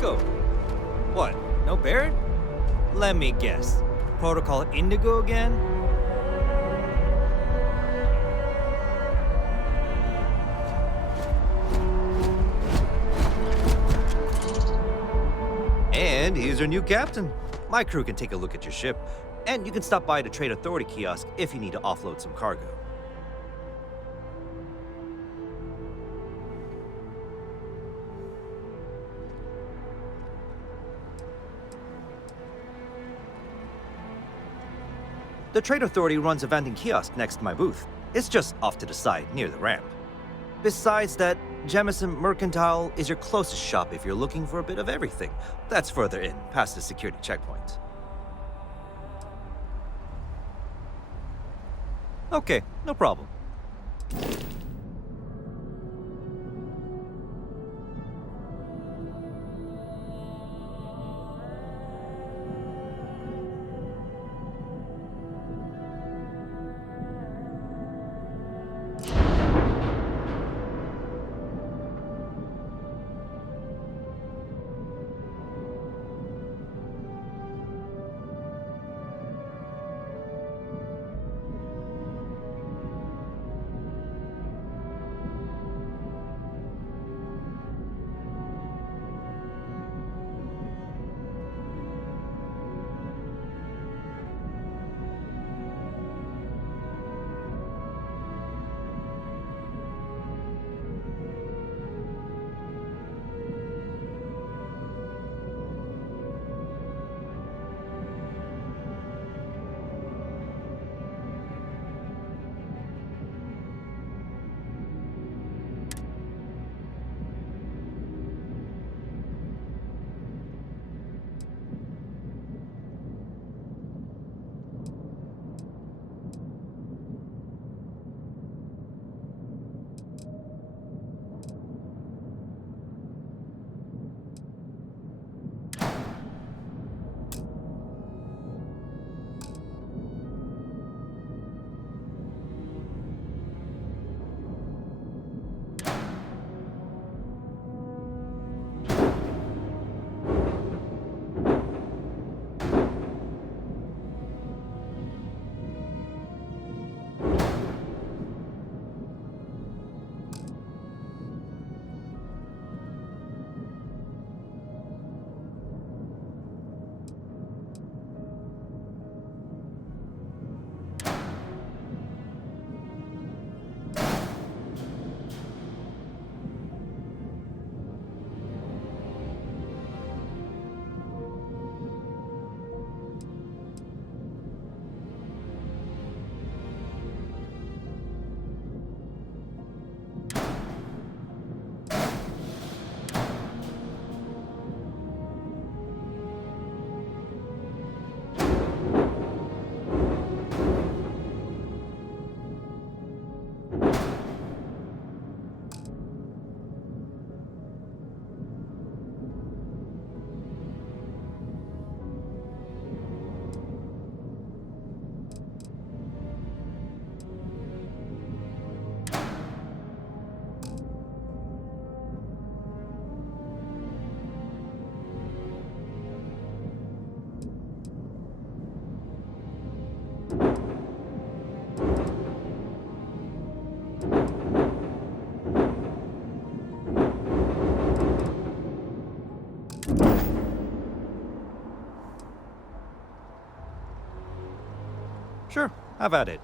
go. What, no Barrett? Let me guess. Protocol Indigo again? And here's your new captain. My crew can take a look at your ship, and you can stop by the Trade Authority kiosk if you need to offload some cargo. The Trade Authority runs a vending kiosk next to my booth. It's just off to the side, near the ramp. Besides that, Jemison Mercantile is your closest shop if you're looking for a bit of everything. That's further in, past the security checkpoint. Okay, no problem. Sure, have at it.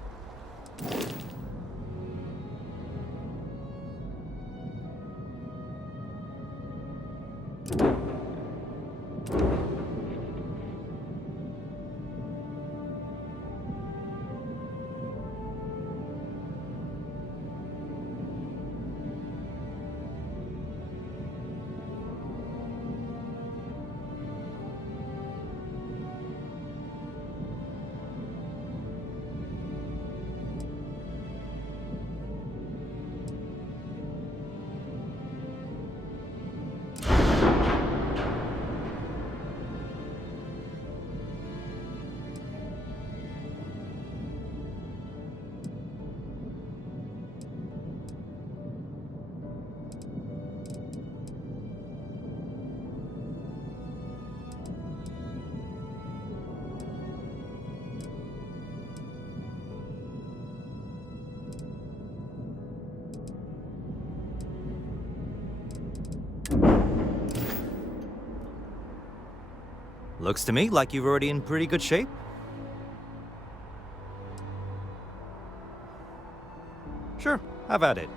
Looks to me like you're already in pretty good shape. Sure, have at it.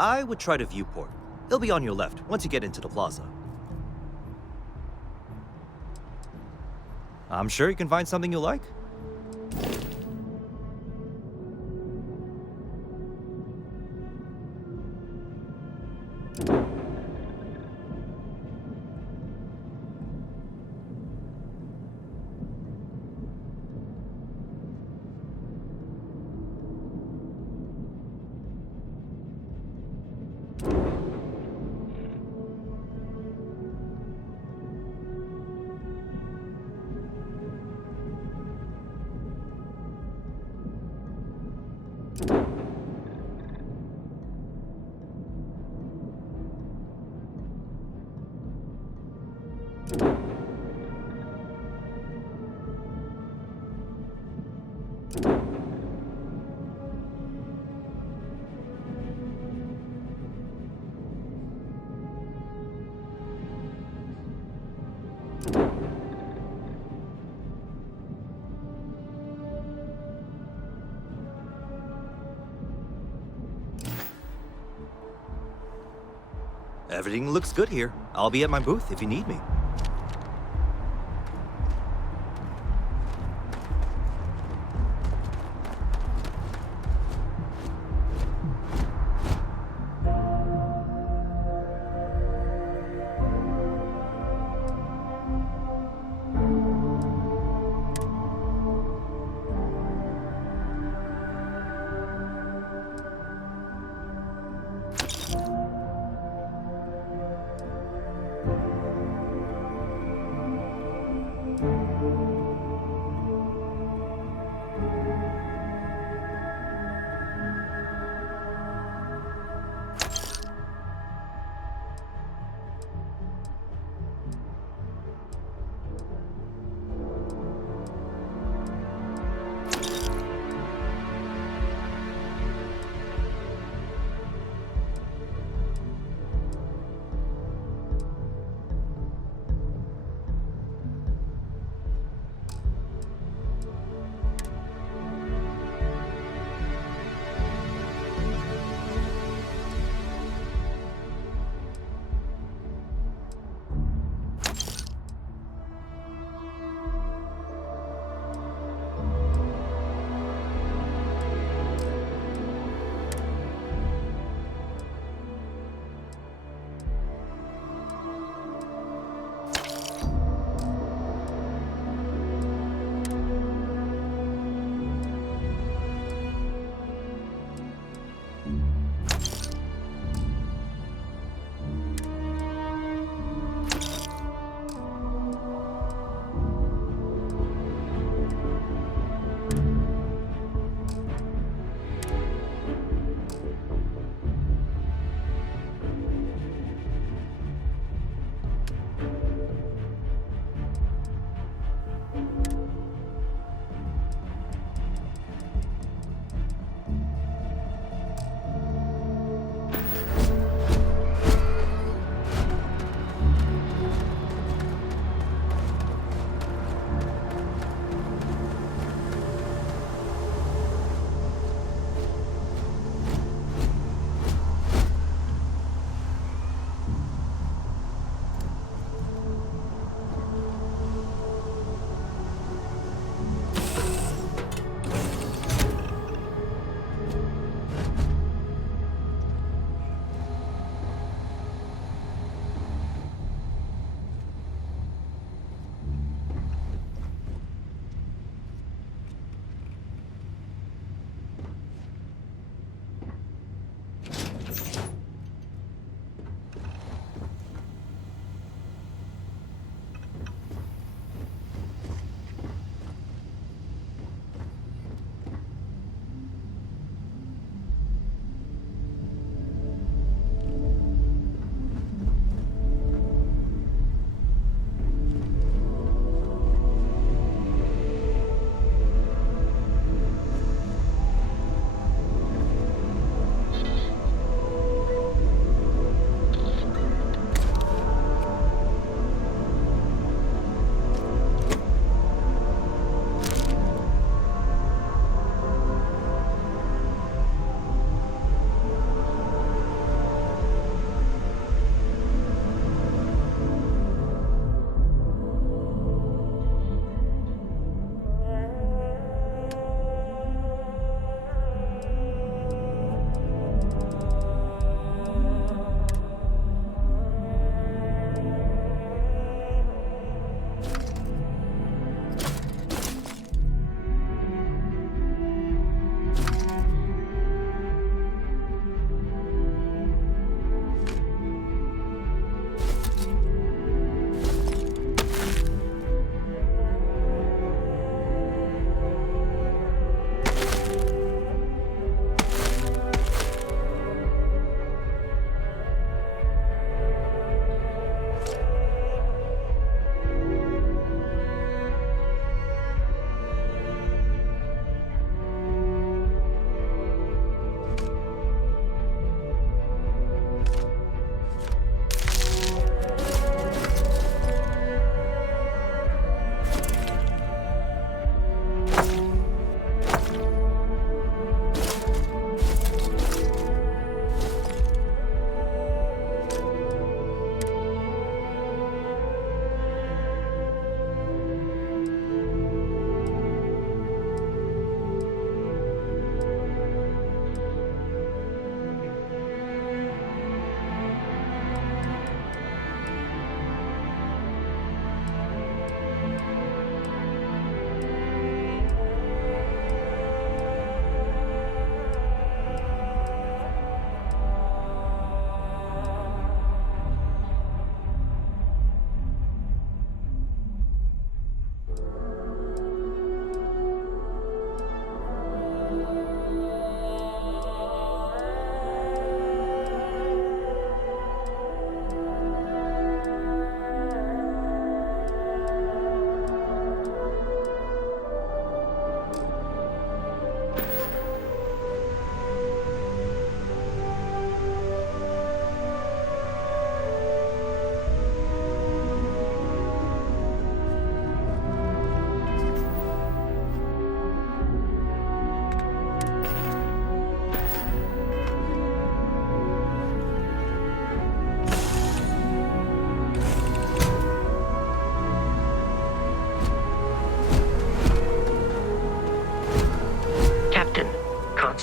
I would try the viewport. It'll be on your left once you get into the plaza. I'm sure you can find something you like. Everything looks good here. I'll be at my booth if you need me.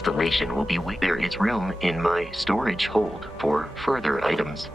installation will be there is room in my storage hold for further items.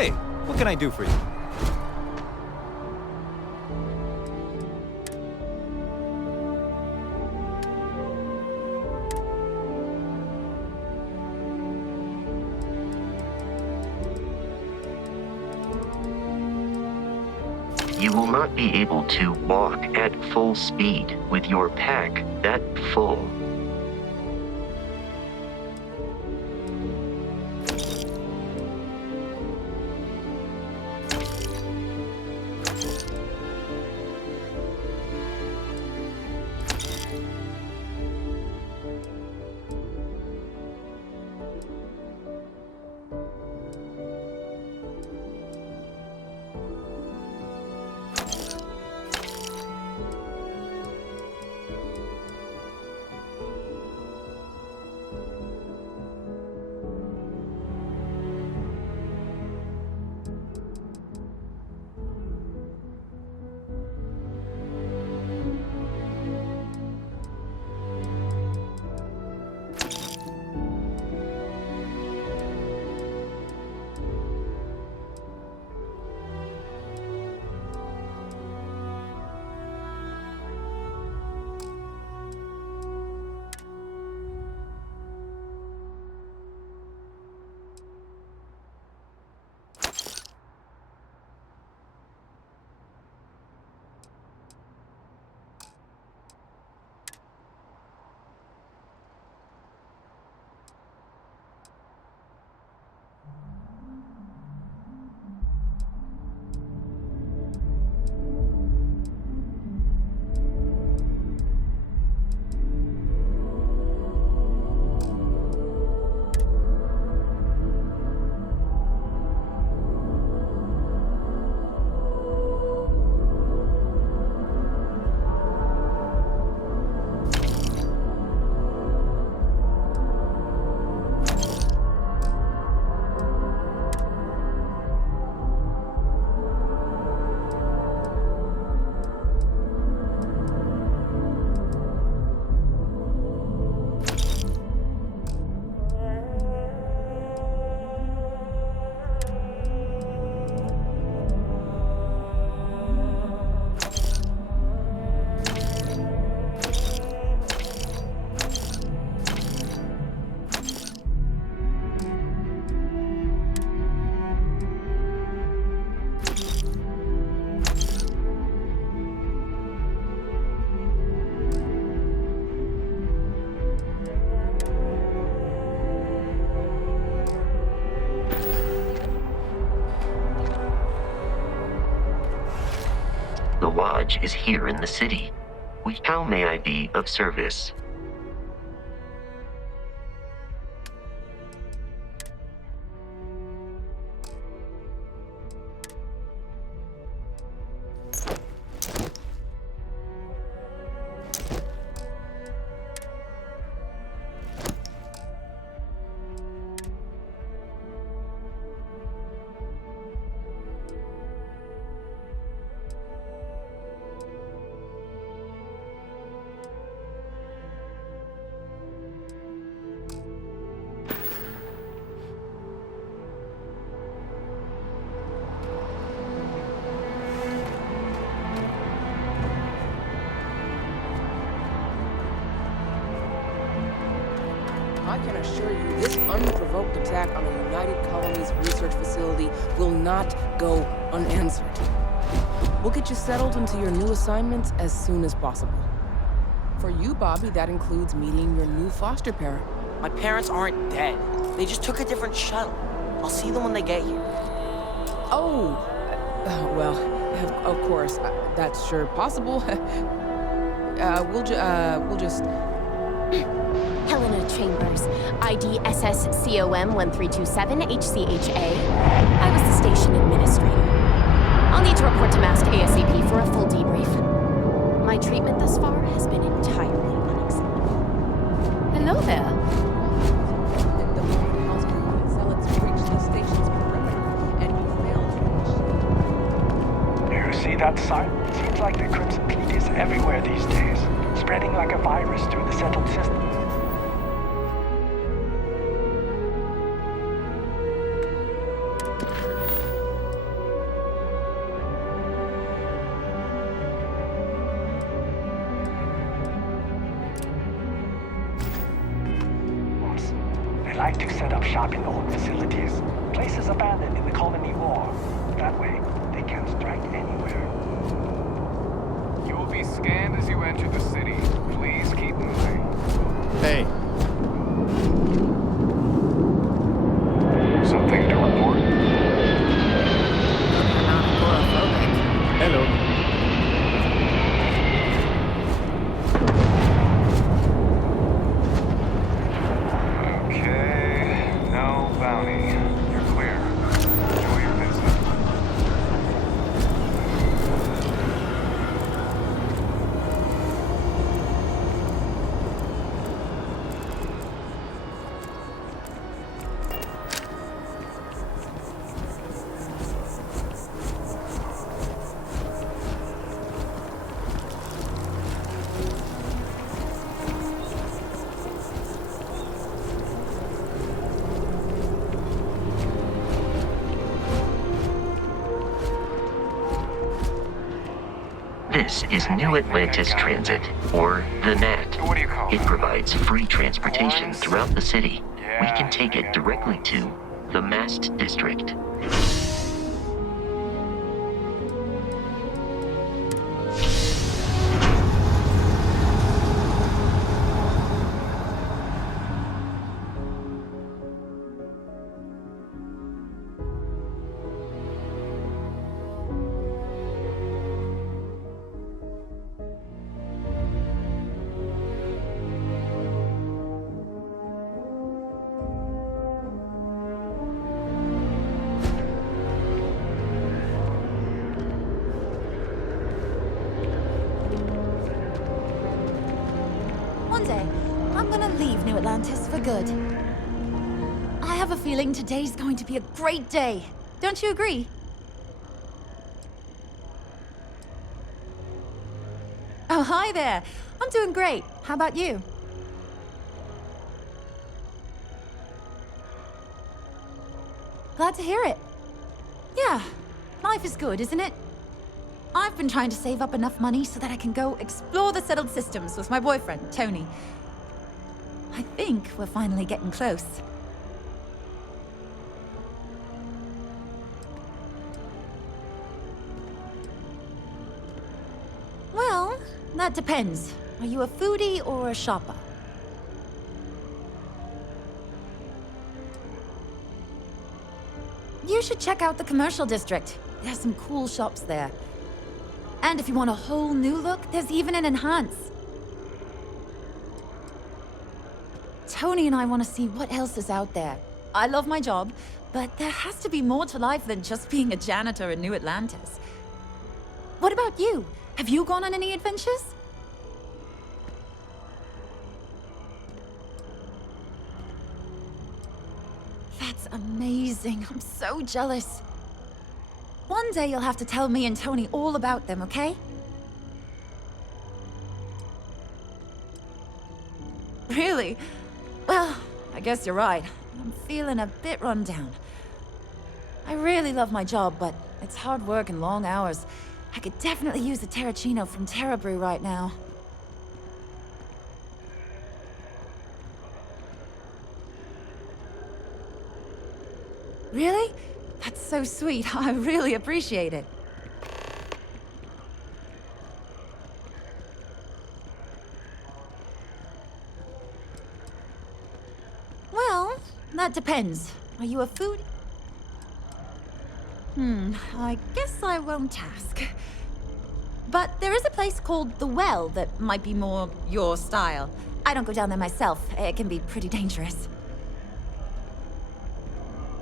Hey, what can I do for you? You will not be able to walk at full speed with your pack that full. The lodge is here in the city. How may I be of service? I can assure you this unprovoked attack on the United Colonies research facility will not go unanswered. We'll get you settled into your new assignments as soon as possible. For you, Bobby, that includes meeting your new foster parent. My parents aren't dead. They just took a different shuttle. I'll see them when they get here. Oh, well, of course, that's sure possible. We'll just... Helena Chambers, ID SSCOM 1327 HCHA. I was the station administrator. I'll need to report to Mast ASAP for a full debrief. My treatment thus far has been entirely unacceptable. Hello there. The House movement zealots breached the station's perimeter, and you failed to... You see that sign? Seems like the Crimson Fleet is everywhere these days, spreading like a virus through the settled system. They like to set up shop in old facilities, places abandoned in the colony war. That way, they can strike anywhere. You will be scanned as you enter the city. Please keep moving. Hey, Something to report? hello. Okay, no bounty. You're clear. Enjoy your visit. This is New Atlantis Transit, or the NAT. What do you call It it? provides free transportation Lines? throughout the city. We Yeah, can take I it got directly lines. to the Mast District. One day, I'm gonna leave New Atlantis for good. I have a feeling today's going to be a great day. Don't you agree? Oh, hi there. I'm doing great. How about you? Glad to hear it. Yeah, life is good, isn't it? I've been trying to save up enough money so that I can go explore the settled systems with my boyfriend, Tony. I think we're finally getting close. Well, that depends. Are you a foodie or a shopper? You should check out the commercial district. There's some cool shops there. And if you want a whole new look, there's even an enhance. Tony and I want to see what else is out there. I love my job, but there has to be more to life than just being a janitor in New Atlantis. What about you? Have you gone on any adventures? That's amazing. I'm so jealous. One day you'll have to tell me and Tony all about them, okay? Really? Well, I guess you're right. I'm feeling a bit run down. I really love my job, but it's hard work and long hours. I could definitely use a Terracino from Terra Brew right now. Really? That's so sweet. I really appreciate it. Well, that depends. Are you a foodie? I guess I won't ask. But there is a place called The Well that might be more your style. I don't go down there myself. It can be pretty dangerous.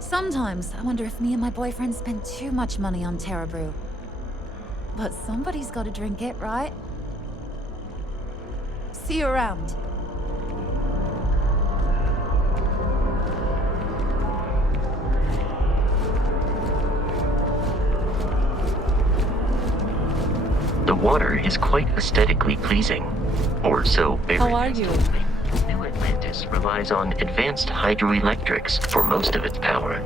Sometimes I wonder if me and my boyfriend spend too much money on Terra Brew. But somebody's got to drink it, right? See you around. The water is quite aesthetically pleasing, or so How are you? New Atlantis relies on advanced hydroelectrics for most of its power.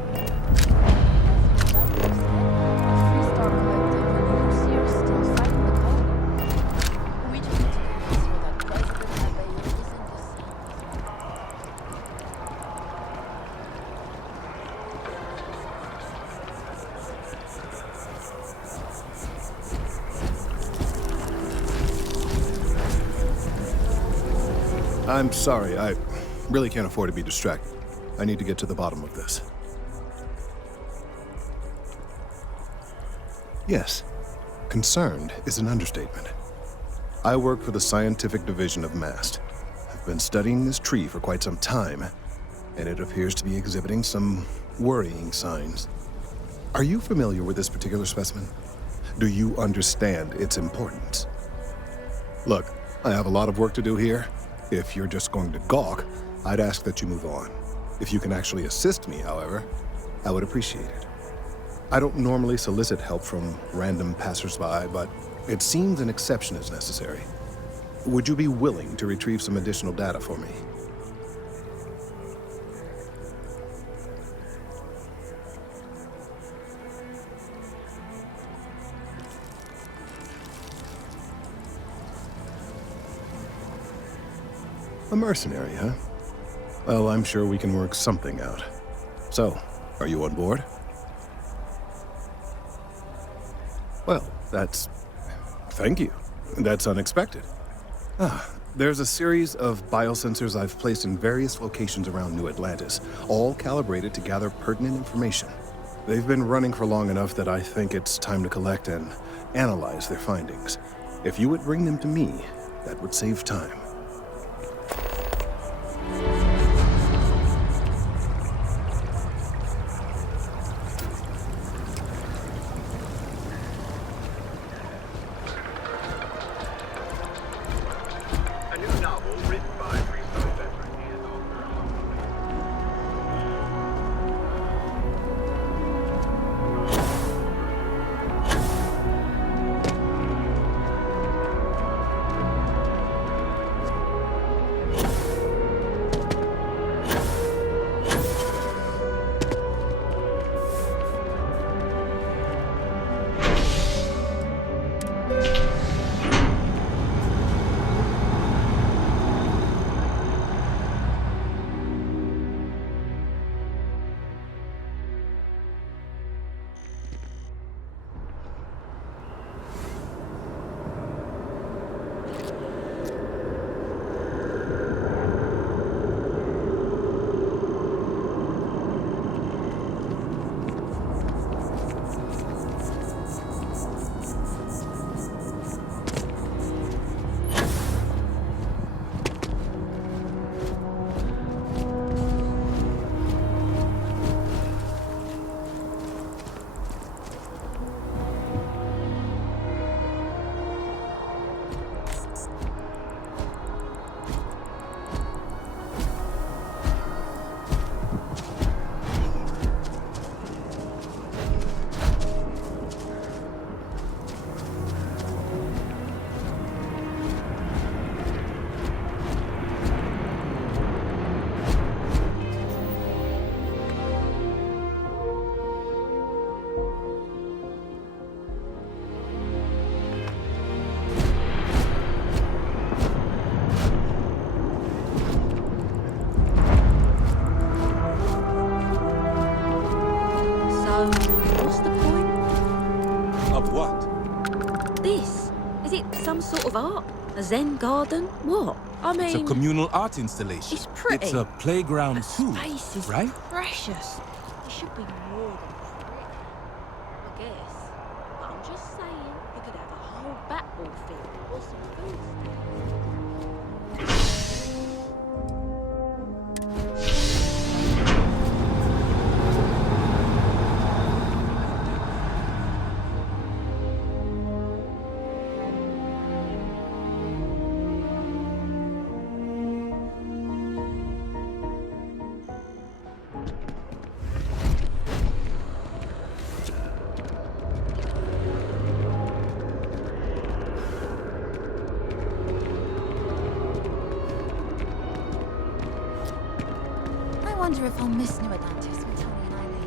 I'm sorry, I really can't afford to be distracted. I need to get to the bottom of this. Yes, concerned is an understatement. I work for the scientific division of MAST. I've been studying this tree for quite some time, and it appears to be exhibiting some worrying signs. Are you familiar with this particular specimen? Do you understand its importance? Look, I have a lot of work to do here. If you're just going to gawk, I'd ask that you move on. If you can actually assist me, however, I would appreciate it. I don't normally solicit help from random passersby, but it seems an exception is necessary. Would you be willing to retrieve some additional data for me? A mercenary, huh? Well, I'm sure we can work something out. So, are you on board? Well, thank you. That's unexpected. There's a series of biosensors I've placed in various locations around New Atlantis, all calibrated to gather pertinent information. They've been running for long enough that I think it's time to collect and analyze their findings. If you would bring them to me, that would save time. Of what? This? Is it some sort of art? A Zen garden? What? I mean... It's a communal art installation. It's pretty. It's a playground too, Space is right? precious. It should be more than pretty, I guess. But I'm just saying, you could have a whole batball field or some food I wonder if I'll miss New Atlantis when Tony and I leave.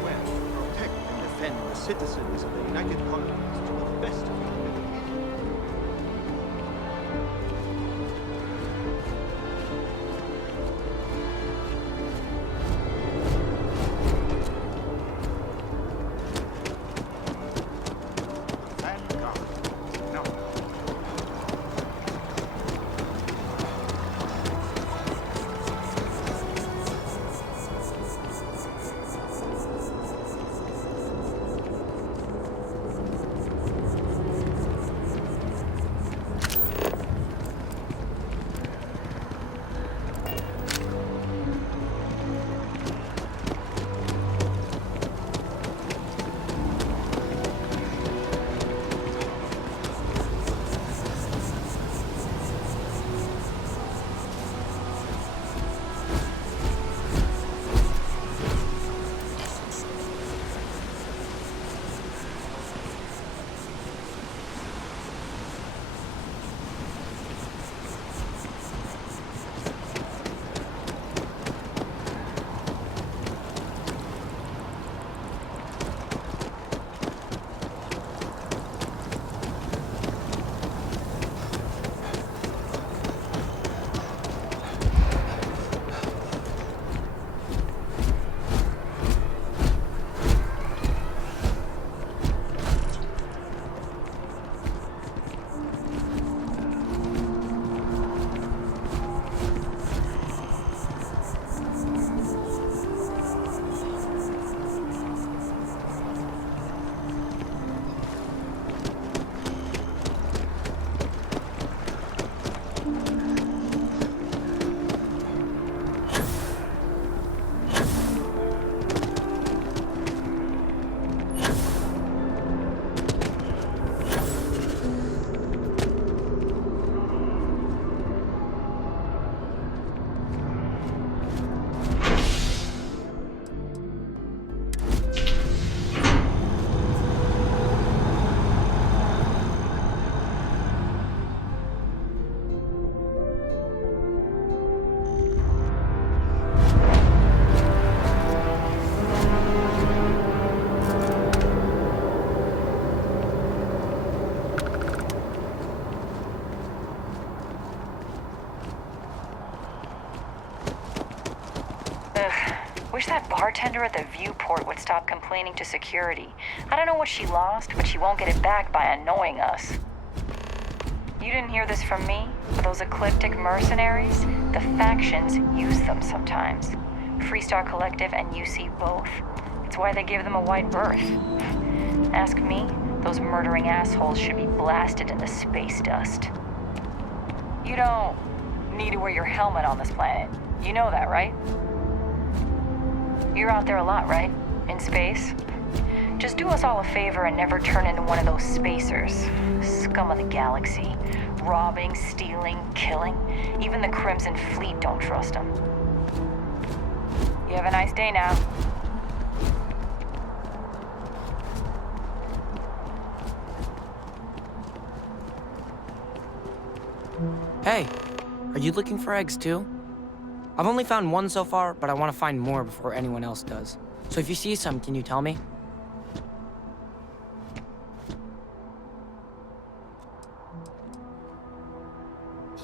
Swear to protect and defend the citizens of the United Colonies to the best of your ability. Wish that bartender at the viewport would stop complaining to security. I don't know what she lost, but she won't get it back by annoying us. You didn't hear this from me? But those ecliptic mercenaries? The factions use them sometimes. Freestar Collective and UC both. It's why they give them a wide berth. Ask me, those murdering assholes should be blasted into space dust. You don't need to wear your helmet on this planet. You know that, right? You're out there a lot, right? In space? Just do us all a favor and never turn into one of those spacers. Scum of the galaxy. Robbing, stealing, killing. Even the Crimson Fleet don't trust them. You have a nice day now. Hey, are you looking for eggs too? I've only found one so far, but I want to find more before anyone else does. So if you see some, can you tell me?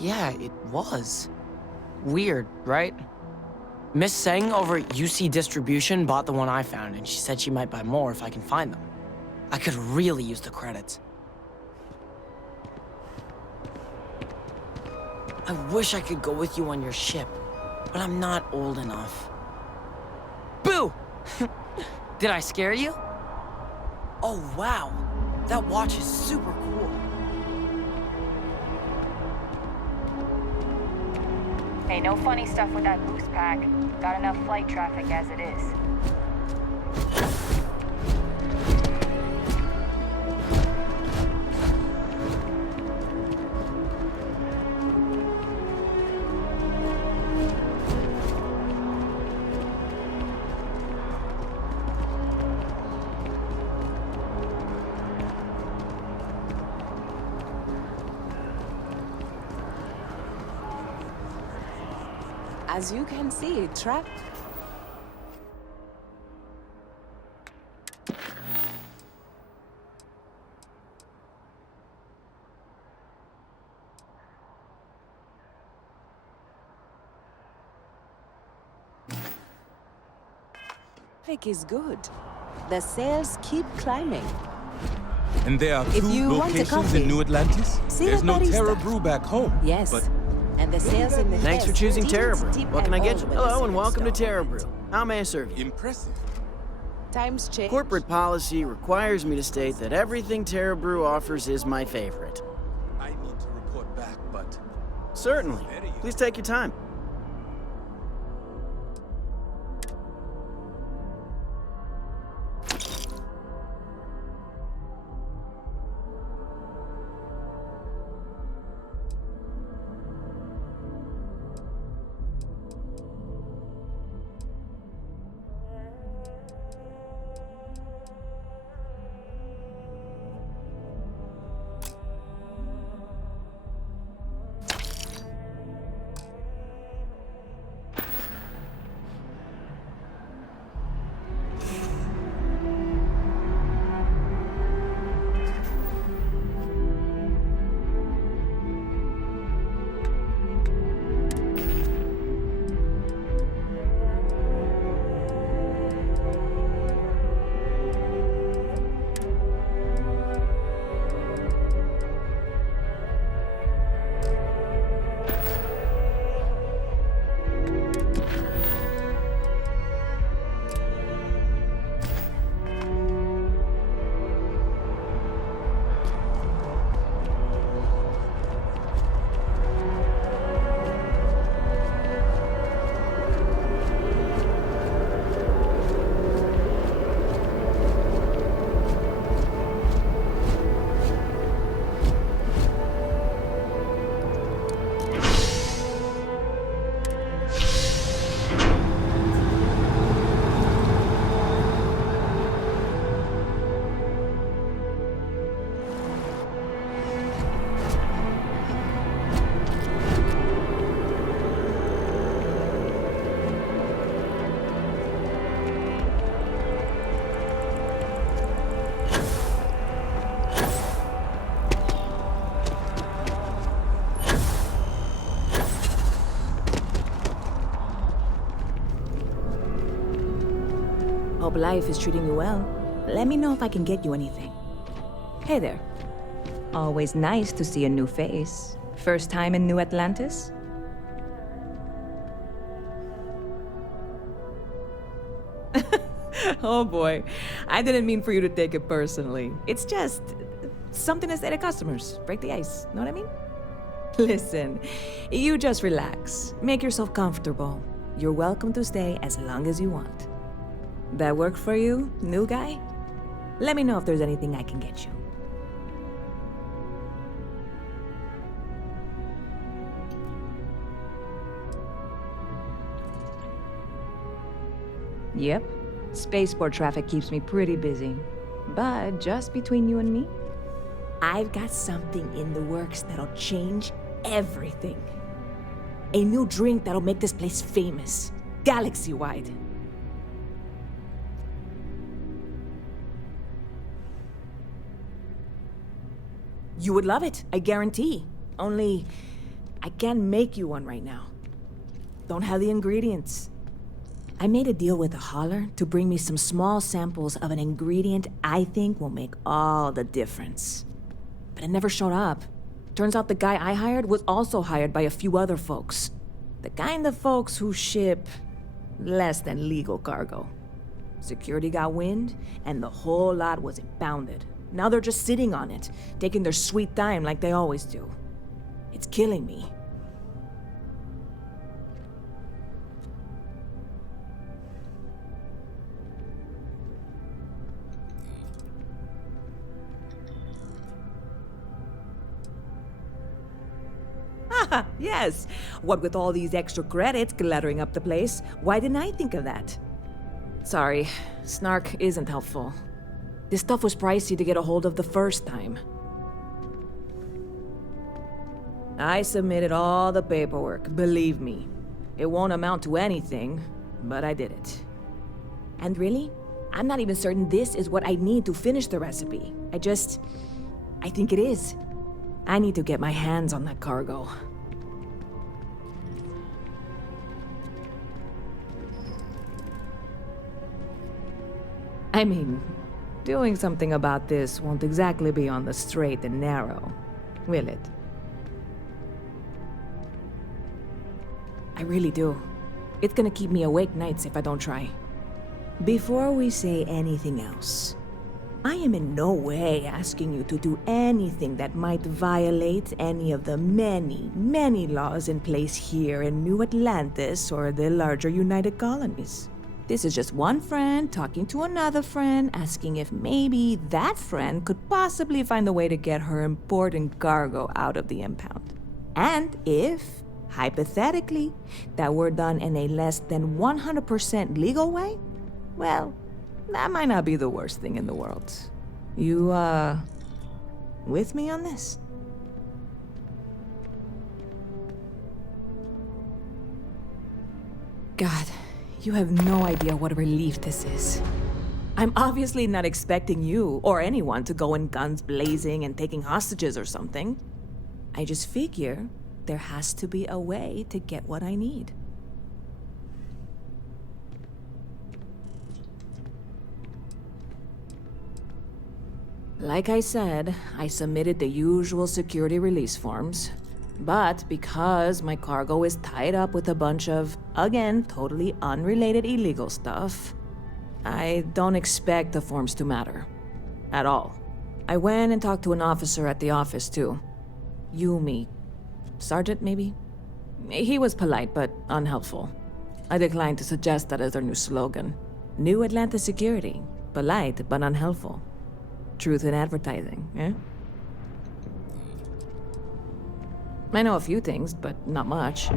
Yeah, it was. Weird, right? Miss Seng over at UC Distribution bought the one I found, and she said she might buy more if I can find them. I could really use the credits. I wish I could go with you on your ship, but I'm not old enough. Boo! Did I scare you? Oh, wow. That watch is super cool. Hey, no funny stuff with that boost pack. Got enough flight traffic as it is. As you can see, traffic. Traffic is good. The sales keep climbing. And there are If two you want a locations coffee, in New Atlantis? see There's the no barista. Terra Brew back home. Yes. But And the sales in the Thanks for West choosing didn't Terra Brew. dip What can I at get all you? when the Hello and second welcome to storm Terra hit. Brew. How may I serve you? impressive. Times change. Corporate policy requires me to state that everything Terra Brew offers is my favorite. I need to report back, but Certainly. Please take your time. Hope life is treating you well. Let me know if I can get you anything. Hey there. Always nice to see a new face. First time in New Atlantis? Oh boy, I didn't mean for you to take it personally. It's just something to say to customers. Break the ice, know what I mean? Listen, you just relax. Make yourself comfortable. You're welcome to stay as long as you want. That work for you, new guy? Let me know if there's anything I can get you. Yep. Spaceport traffic keeps me pretty busy. But just between you and me, I've got something in the works that'll change everything. A new drink that'll make this place famous. Galaxy-wide. You would love it, I guarantee. Only, I can't make you one right now. Don't have the ingredients. I made a deal with a hauler to bring me some small samples of an ingredient I think will make all the difference. But it never showed up. Turns out the guy I hired was also hired by a few other folks. The kind of folks who ship less than legal cargo. Security got wind, and the whole lot was impounded. Now they're just sitting on it, taking their sweet time like they always do. It's killing me. Ah, yes. What with all these extra credits cluttering up the place, why didn't I think of that? Sorry, snark isn't helpful. This stuff was pricey to get a hold of the first time. I submitted all the paperwork, believe me. It won't amount to anything, but I did it. And really, I'm not even certain this is what I need to finish the recipe. I think it is. I need to get my hands on that cargo. I mean, doing something about this won't exactly be on the straight and narrow, will it? I really do. It's gonna keep me awake nights if I don't try. Before we say anything else, I am in no way asking you to do anything that might violate any of the many, many laws in place here in New Atlantis or the larger United Colonies. This is just one friend talking to another friend, asking if maybe that friend could possibly find a way to get her important cargo out of the impound. And if, hypothetically, that were done in a less than 100% legal way, well, that might not be the worst thing in the world. You, with me on this? God, you have no idea what a relief this is. I'm obviously not expecting you or anyone to go in guns blazing and taking hostages or something. I just figure there has to be a way to get what I need. Like I said, I submitted the usual security release forms. But because my cargo is tied up with a bunch of, again, totally unrelated illegal stuff, I don't expect the forms to matter. At all. I went and talked to an officer at the office, too. Yumi. Sergeant, maybe? He was polite, but unhelpful. I declined to suggest that as their new slogan. New Atlantis Security. Polite, but unhelpful. Truth in advertising, eh? I know a few things, but not much.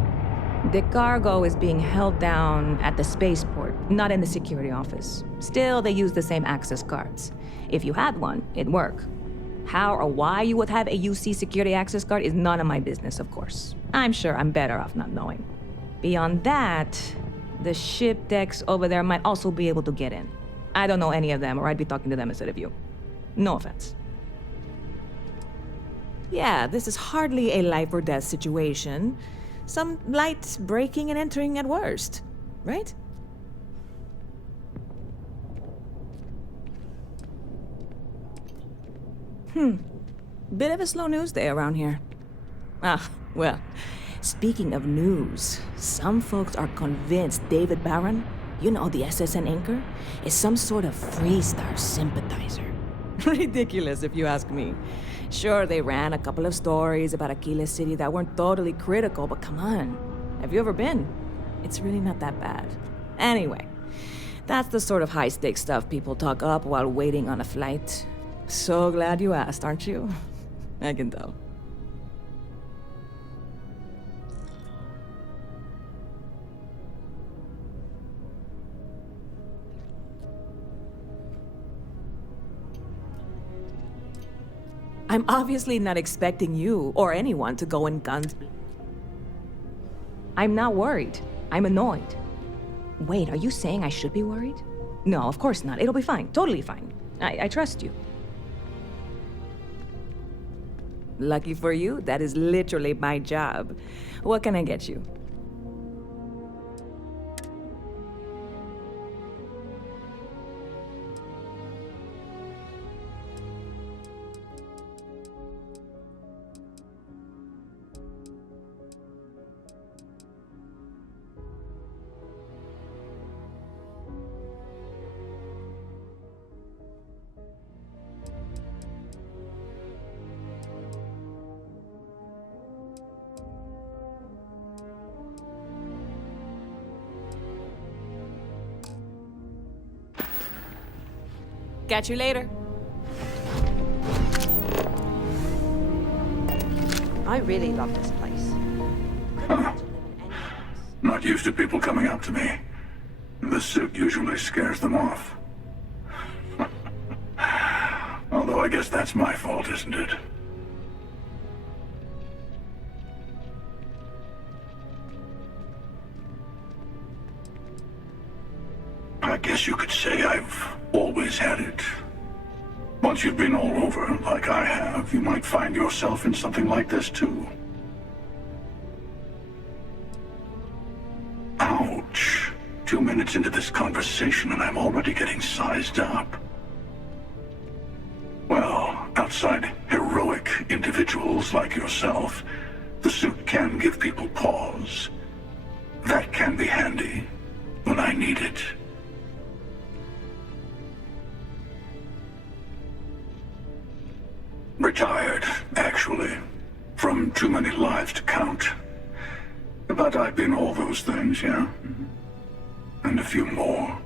The cargo is being held down at the spaceport, not in the security office. Still, they use the same access cards. If you had one, it'd work. How or why you would have a UC security access card is none of my business, of course. I'm sure I'm better off not knowing. Beyond that, the ship decks over there might also be able to get in. I don't know any of them, or I'd be talking to them instead of you. No offense. Yeah, this is hardly a life or death situation. Some light breaking and entering at worst, right? Bit of a slow news day around here. Ah, well, speaking of news, some folks are convinced David Barron, you know, the SSN anchor, is some sort of Freestar sympathizer. Ridiculous, if you ask me. Sure, they ran a couple of stories about Aquila City that weren't totally critical, but come on. Have you ever been? It's really not that bad. Anyway, that's the sort of high-stakes stuff people talk up while waiting on a flight. So glad you asked, aren't you? I can tell. I'm obviously not expecting you or anyone to go in guns. I'm not worried. I'm annoyed. Wait, are you saying I should be worried? No, of course not. It'll be fine. Totally fine. I trust you. Lucky for you, that is literally my job. What can I get you? Catch you later. I really love this place. Not used to people coming up to me. The suit usually scares them off. Although I guess that's my fault, isn't it? I guess you could say I've always had it. Once you've been all over, like I have, you might find yourself in something like this too. Ouch. 2 minutes into this conversation and I'm already getting sized up. Well, outside heroic individuals like yourself, the suit can give people pause. That can be handy when I need it. Retired, actually, from too many lives to count. But I've been all those things, yeah? And a few more.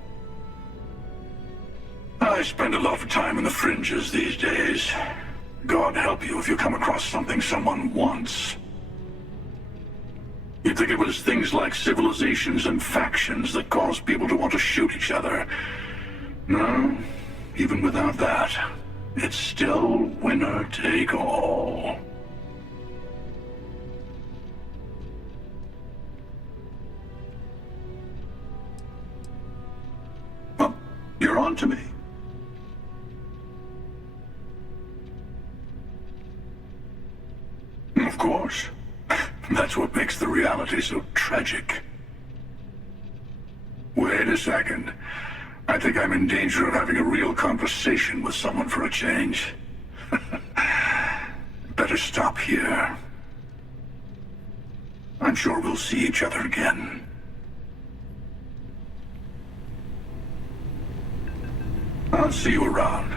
I spend a lot of time in the fringes these days. God help you if you come across something someone wants. You'd think it was things like civilizations and factions that cause people to want to shoot each other. No, even without that, it's still winner take all. Well, you're on to me. Of course. That's what makes the reality so tragic. Wait a second. I think I'm in danger of having a real conversation with someone for a change. Better stop here. I'm sure we'll see each other again. I'll see you around.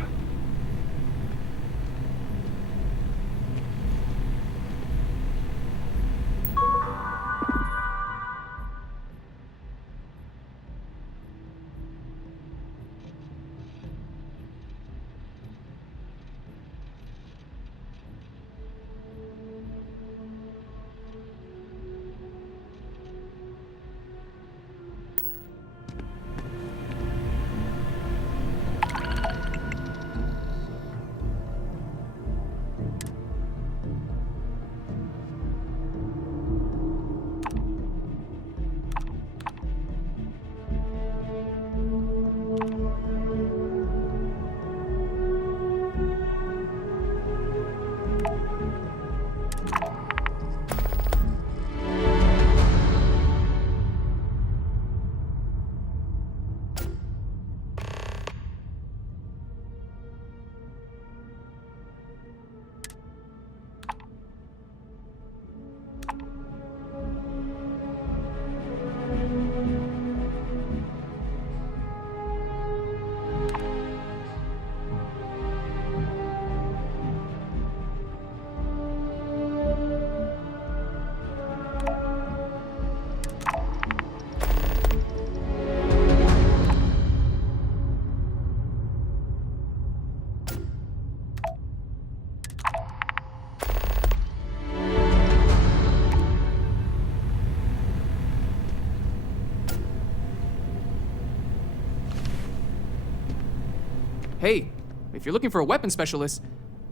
Hey, if you're looking for a weapon specialist,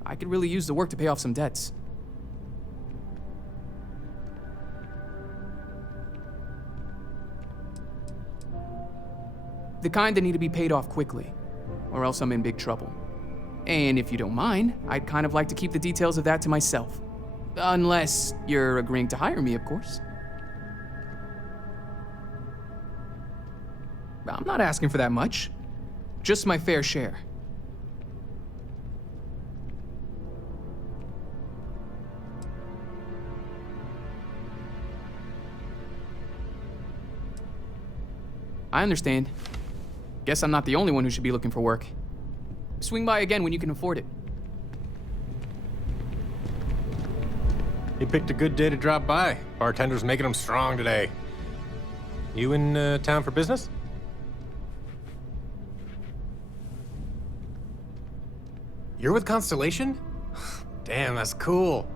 I could really use the work to pay off some debts. The kind that need to be paid off quickly, or else I'm in big trouble. And if you don't mind, I'd kind of like to keep the details of that to myself. Unless you're agreeing to hire me, of course. I'm not asking for that much. Just my fair share. I understand. Guess I'm not the only one who should be looking for work. Swing by again when you can afford it. You picked a good day to drop by. Bartender's making them strong today. You in town for business? You're with Constellation? Damn, that's cool.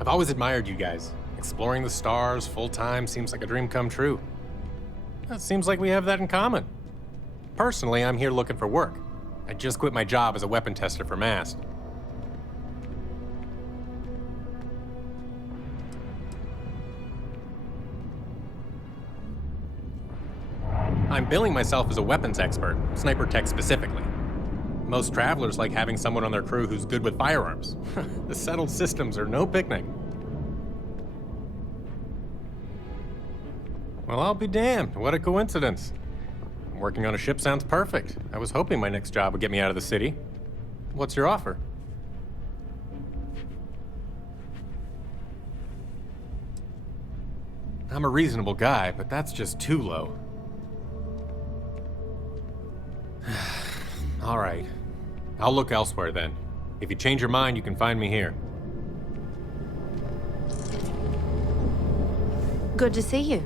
I've always admired you guys. Exploring the stars full-time seems like a dream come true. It seems like we have that in common. Personally, I'm here looking for work. I just quit my job as a weapon tester for MAST. I'm billing myself as a weapons expert, sniper tech specifically. Most travelers like having someone on their crew who's good with firearms. The settled systems are no picnic. Well, I'll be damned. What a coincidence. Working on a ship sounds perfect. I was hoping my next job would get me out of the city. What's your offer? I'm a reasonable guy, but that's just too low. All right. I'll look elsewhere then. If you change your mind, you can find me here. Good to see you.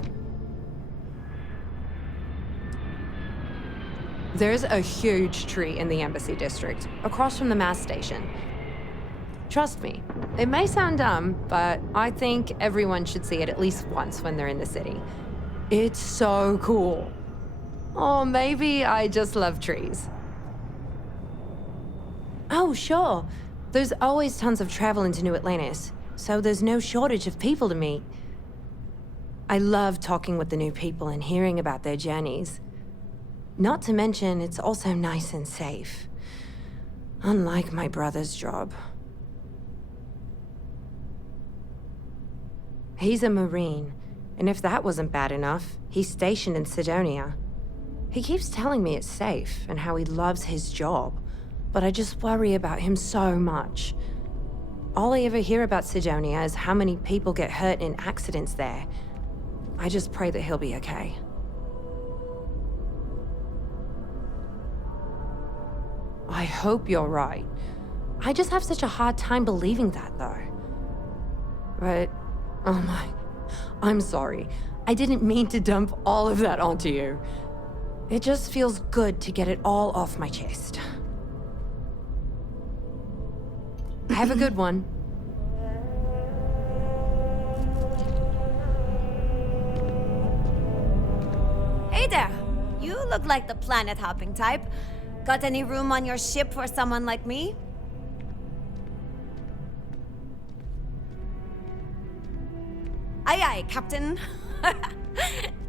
There's a huge tree in the Embassy District, across from the MAST station. Trust me, it may sound dumb, but I think everyone should see it at least once when they're in the city. It's so cool. Or maybe I just love trees. Oh, sure. There's always tons of travel into New Atlantis, so there's no shortage of people to meet. I love talking with the new people and hearing about their journeys. Not to mention, it's also nice and safe. Unlike my brother's job. He's a Marine, and if that wasn't bad enough, he's stationed in Sidonia. He keeps telling me it's safe and how he loves his job, but I just worry about him so much. All I ever hear about Sidonia is how many people get hurt in accidents there. I just pray that he'll be okay. I hope you're right. I just have such a hard time believing that, though. But, oh my, I'm sorry. I didn't mean to dump all of that onto you. It just feels good to get it all off my chest. Have a good one. Hey there! You look like the planet-hopping type. Got any room on your ship for someone like me? Aye aye, Captain.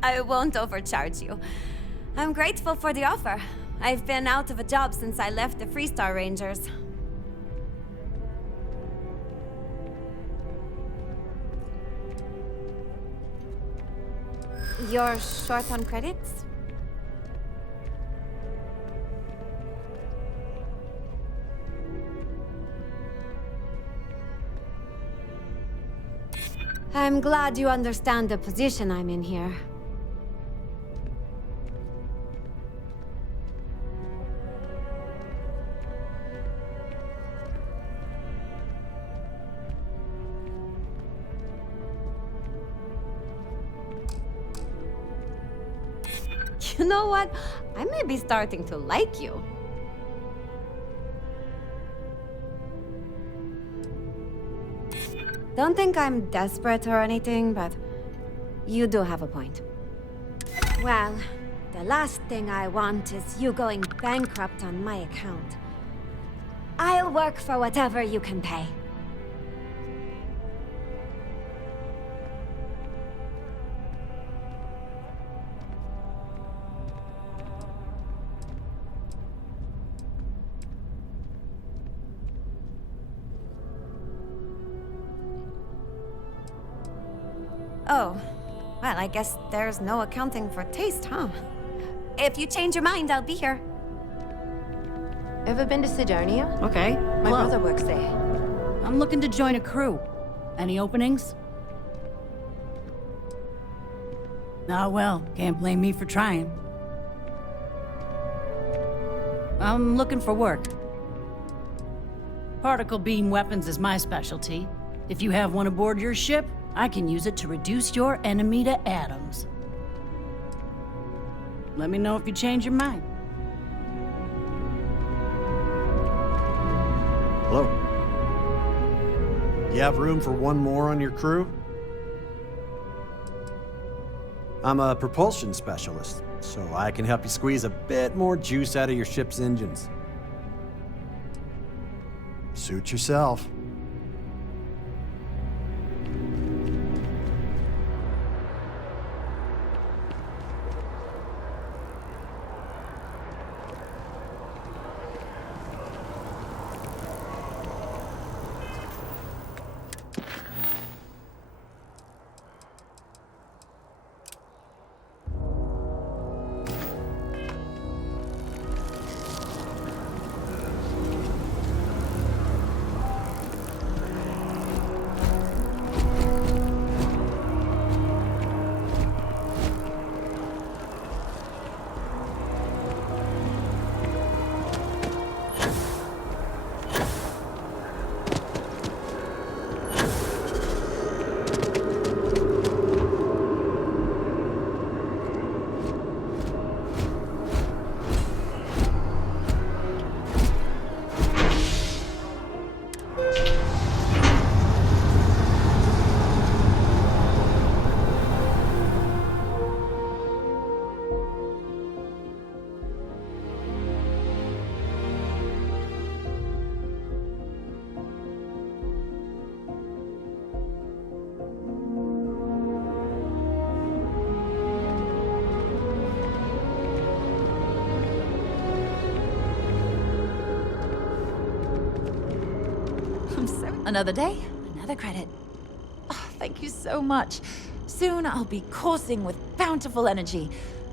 I won't overcharge you. I'm grateful for the offer. I've been out of a job since I left the Freestar Rangers. You're short on credits? I'm glad you understand the position I'm in here. You know what? I may be starting to like you. Don't think I'm desperate or anything, but you do have a point. Well, the last thing I want is you going bankrupt on my account. I'll work for whatever you can pay. Oh. Well, I guess there's no accounting for taste, huh? If you change your mind, I'll be here. Ever been to Sidonia? Okay. My Hello. brother works there. I'm looking to join a crew. Any openings? Ah, well, can't blame me for trying. I'm looking for work. Particle beam weapons is my specialty. If you have one aboard your ship, I can use it to reduce your enemy to atoms. Let me know if you change your mind. Hello. You have room for one more on your crew? I'm a propulsion specialist, so I can help you squeeze a bit more juice out of your ship's engines. Suit yourself. Another day, another credit. Oh, thank you so much. Soon I'll be coursing with bountiful energy.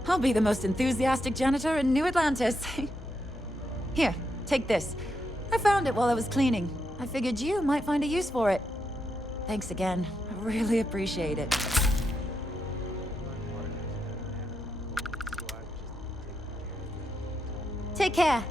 I'll be the most enthusiastic janitor in New Atlantis. Here, take this. I found it while I was cleaning. I figured you might find a use for it. Thanks again. I really appreciate it. Take care.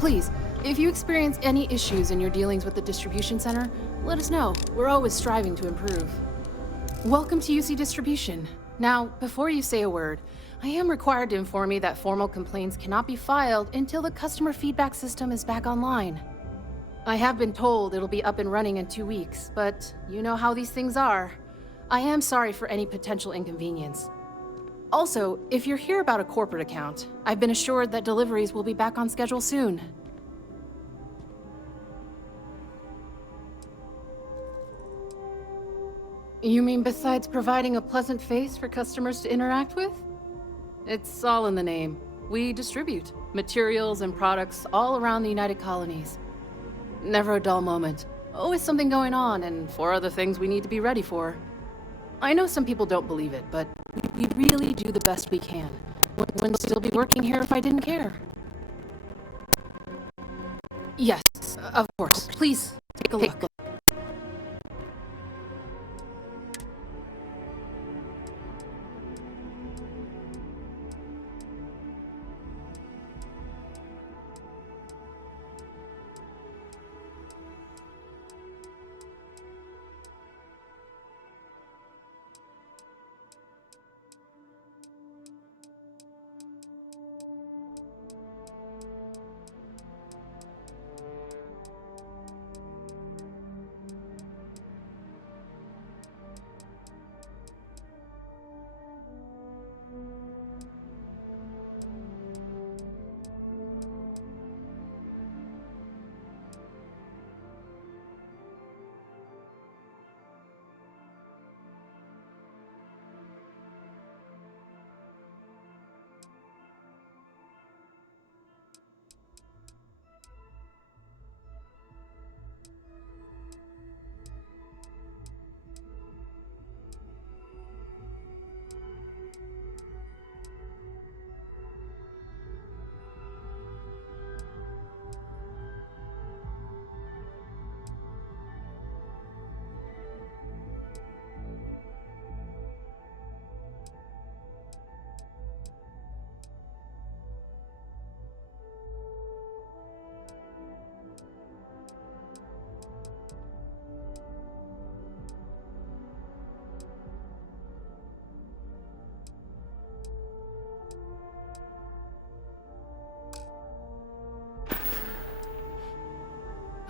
Please, if you experience any issues in your dealings with the distribution center, let us know. We're always striving to improve. Welcome to UC Distribution. Now, before you say a word, I am required to inform you that formal complaints cannot be filed until the customer feedback system is back online. I have been told it'll be up and running in 2 weeks, but you know how these things are. I am sorry for any potential inconvenience. Also, if you're here about a corporate account, I've been assured that deliveries will be back on schedule soon. You mean besides providing a pleasant face for customers to interact with? It's all in the name. We distribute materials and products all around the United Colonies. Never a dull moment. Always something going on and 4 other things we need to be ready for. I know some people don't believe it, but we really do the best we can. Wouldn't still be working here if I didn't care. Yes, of course. Please, take a look.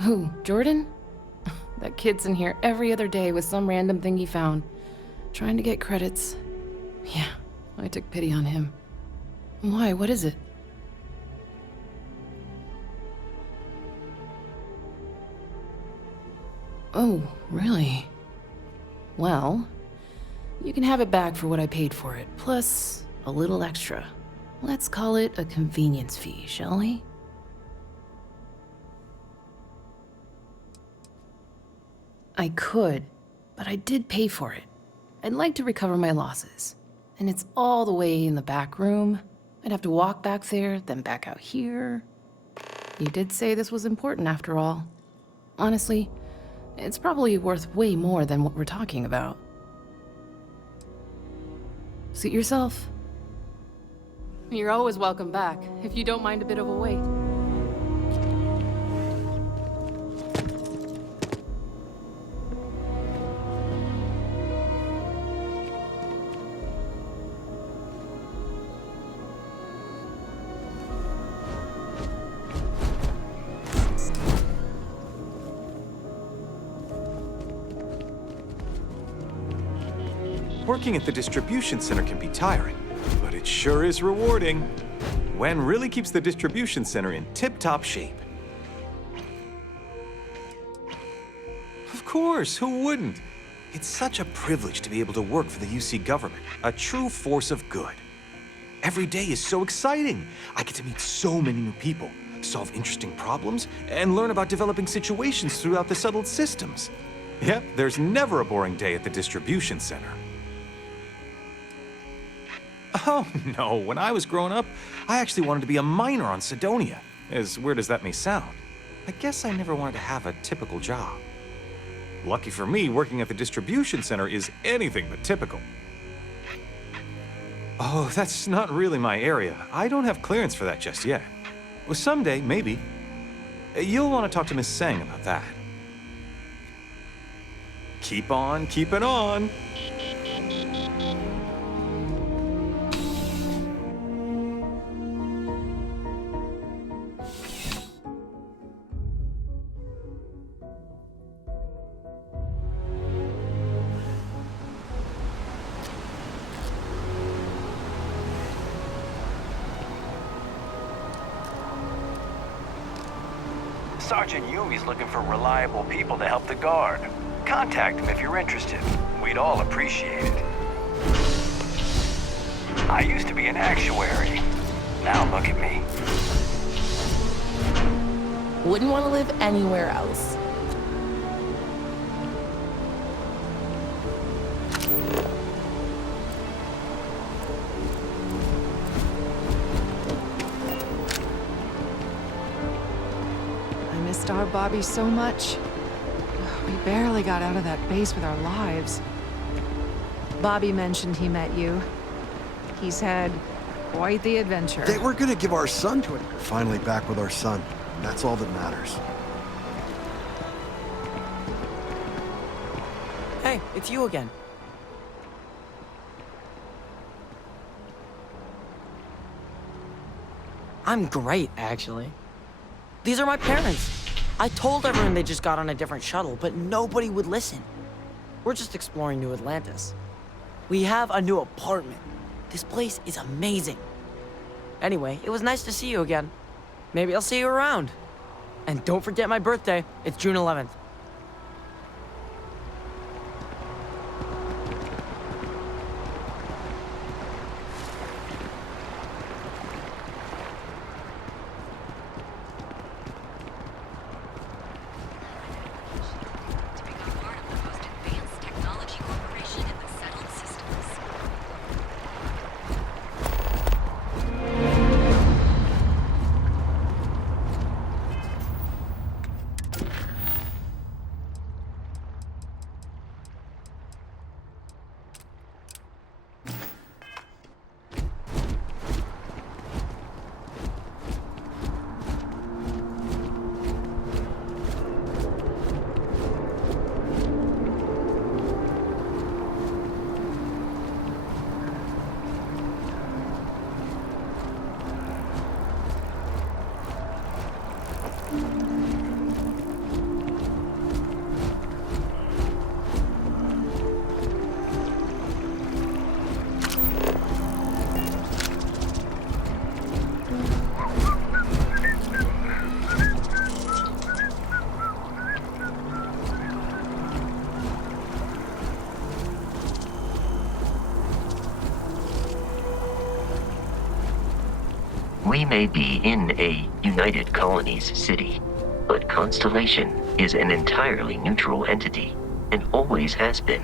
Who, Jordan? That kid's in here every other day with some random thing he found. Trying to get credits. Yeah, I took pity on him. Why, what is it? Oh, really? Well, you can have it back for what I paid for it, plus a little extra. Let's call it a convenience fee, shall we? I could, but I did pay for it. I'd like to recover my losses. And it's all the way in the back room. I'd have to walk back there, then back out here. You did say this was important after all. Honestly, it's probably worth way more than what we're talking about. Suit yourself. You're always welcome back, if you don't mind a bit of a wait. Working at the distribution center can be tiring, but it sure is rewarding. Wen really keeps the distribution center in tip-top shape. Of course, who wouldn't? It's such a privilege to be able to work for the UC government, a true force of good. Every day is so exciting. I get to meet so many new people, solve interesting problems, and learn about developing situations throughout the settled systems. Yep, there's never a boring day at the distribution center. Oh, no. When I was growing up, I actually wanted to be a miner on Sidonia. As weird as that may sound. I guess I never wanted to have a typical job. Lucky for me, working at the distribution center is anything but typical. Oh, that's not really my area. I don't have clearance for that just yet. Well, someday, maybe. You'll want to talk to Miss Sang about that. Keep on keeping on. Sergeant Yumi's looking for reliable people to help the guard. Contact him if you're interested. We'd all appreciate it. I used to be an actuary. Now look at me. Wouldn't want to live anywhere else. I missed our Bobby so much. We barely got out of that base with our lives. Bobby mentioned he met you. He's had quite the adventure. They were gonna give our son to it. We're finally back with our son. And that's all that matters. Hey, it's you again. I'm great, actually. These are my parents. I told everyone they just got on a different shuttle, but nobody would listen. We're just exploring New Atlantis. We have a new apartment. This place is amazing. Anyway, it was nice to see you again. Maybe I'll see you around. And don't forget my birthday. It's June 11th. We may be in a United Colonies city, but Constellation is an entirely neutral entity, and always has been.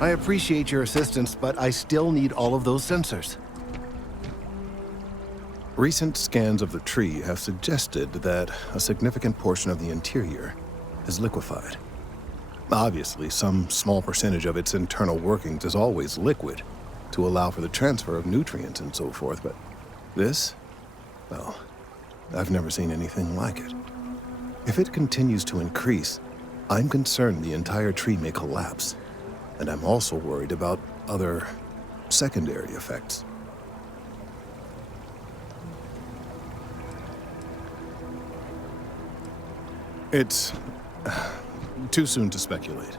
I appreciate your assistance, but I still need all of those sensors. Recent scans of the tree have suggested that a significant portion of the interior is liquefied. Obviously, some small percentage of its internal workings is always liquid to allow for the transfer of nutrients and so forth, but this, well, I've never seen anything like it. If it continues to increase, I'm concerned the entire tree may collapse. And I'm also worried about other secondary effects. It's too soon to speculate.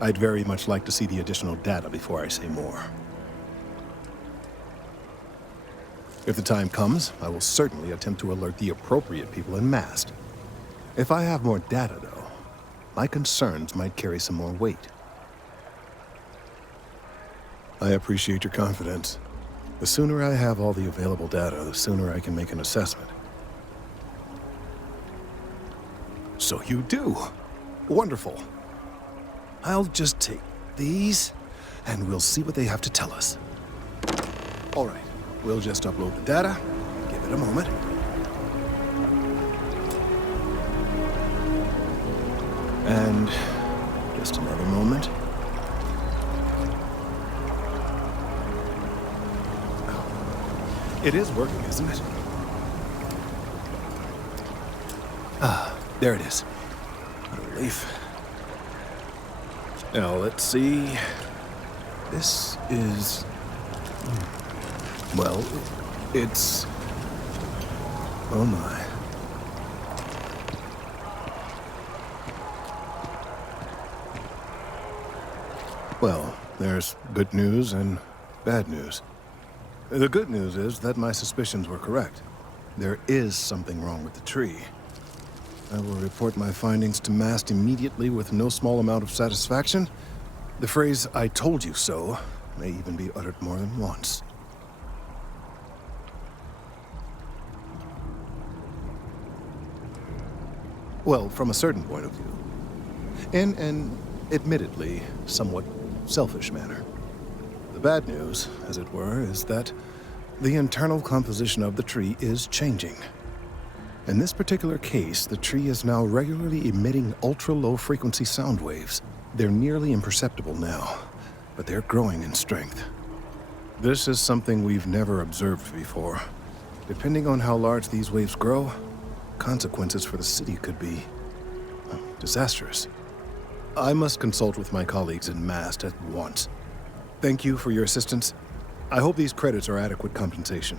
I'd very much like to see the additional data before I say more. If the time comes, I will certainly attempt to alert the appropriate people in Mast. If I have more data, though, my concerns might carry some more weight. I appreciate your confidence. The sooner I have all the available data, the sooner I can make an assessment. So you do. Wonderful. I'll just take these, and we'll see what they have to tell us. All right, we'll just upload the data. Give it a moment. And just another moment. It is working, isn't it? Ah, there it is. What a relief. Now, let's see. This is... well, it's... oh my. Well, there's good news and bad news. The good news is that my suspicions were correct. There is something wrong with the tree. I will report my findings to Mast immediately with no small amount of satisfaction. The phrase, "I told you so," may even be uttered more than once. Well, from a certain point of view. In an, admittedly, somewhat selfish manner. The bad news, as it were, is that the internal composition of the tree is changing. In this particular case, the tree is now regularly emitting ultra-low frequency sound waves. They're nearly imperceptible now, but they're growing in strength. This is something we've never observed before. Depending on how large these waves grow, consequences for the city could be disastrous. I must consult with my colleagues in Mast at once. Thank you for your assistance. I hope these credits are adequate compensation.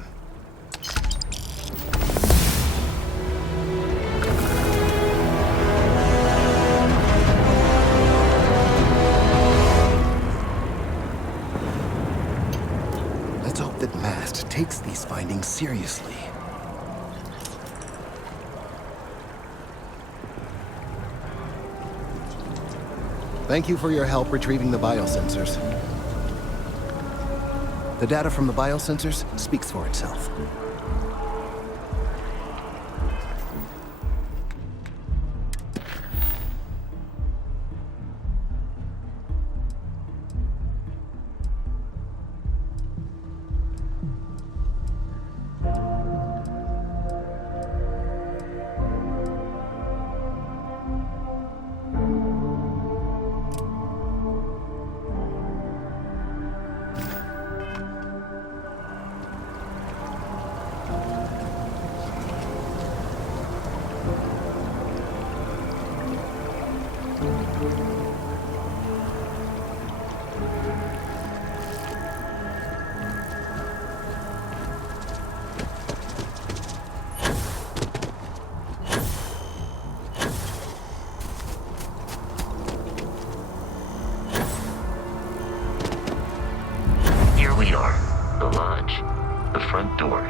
Let's hope that Mast takes these findings seriously. Thank you for your help retrieving the biosensors. The data from the biosensors speaks for itself.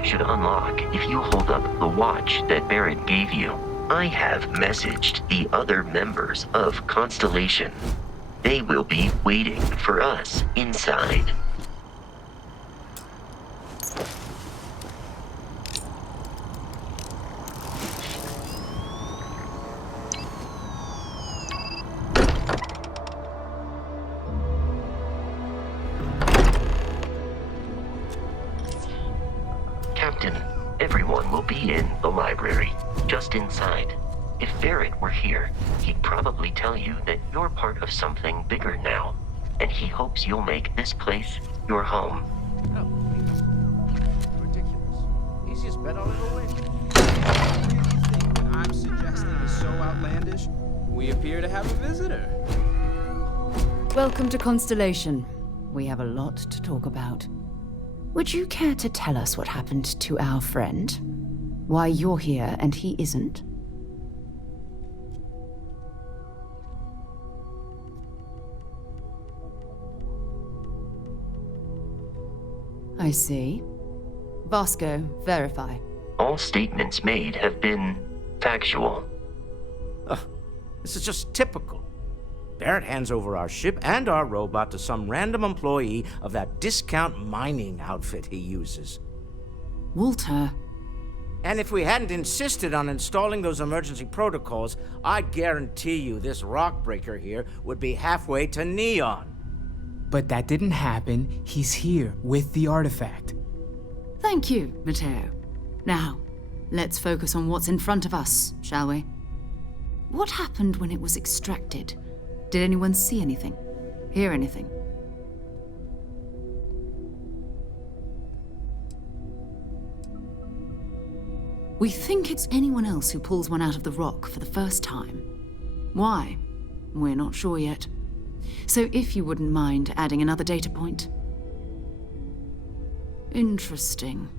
Should unlock if you hold up the watch that Barrett gave you. I have messaged the other members of Constellation. They will be waiting for us inside. Everyone will be in the library, just inside. If Barrett were here, he'd probably tell you that you're part of something bigger now, and he hopes you'll make this place your home. Ridiculous. Easiest bet I'll ever win. What do you think what I'm suggesting is so outlandish? We appear to have a visitor. Welcome to Constellation. We have a lot to talk about. Would you care to tell us what happened to our friend? Why you're here and he isn't? I see. Vasco, verify. All statements made have been factual. This is just typical. Barrett hands over our ship and our robot to some random employee of that discount mining outfit he uses. Walter. And if we hadn't insisted on installing those emergency protocols, I guarantee you this rock breaker here would be halfway to Neon. But that didn't happen. He's here with the artifact. Thank you, Matteo. Now, let's focus on what's in front of us, shall we? What happened when it was extracted? Did anyone see anything? Hear anything? We think it's anyone else who pulls one out of the rock for the first time. Why? We're not sure yet. So if you wouldn't mind adding another data point. Interesting.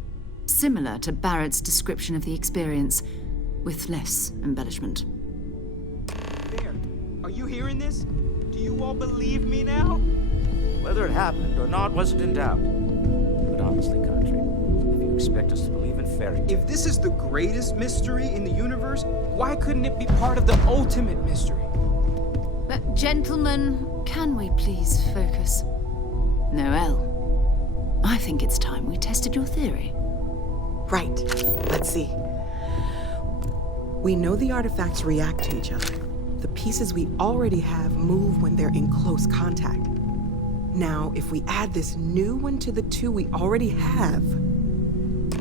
Similar to Barrett's description of the experience, with less embellishment. There. Are you hearing this? Do you all believe me now? Whether it happened or not wasn't in doubt. But honestly, Country, if you expect us to believe in fairy tales... If this is the greatest mystery in the universe, why couldn't it be part of the ultimate mystery? But gentlemen, can we please focus? Noelle, I think it's time we tested your theory. Right. Let's see. We know the artifacts react to each other. The pieces we already have move when they're in close contact. Now, if we add this new one to the two we already have...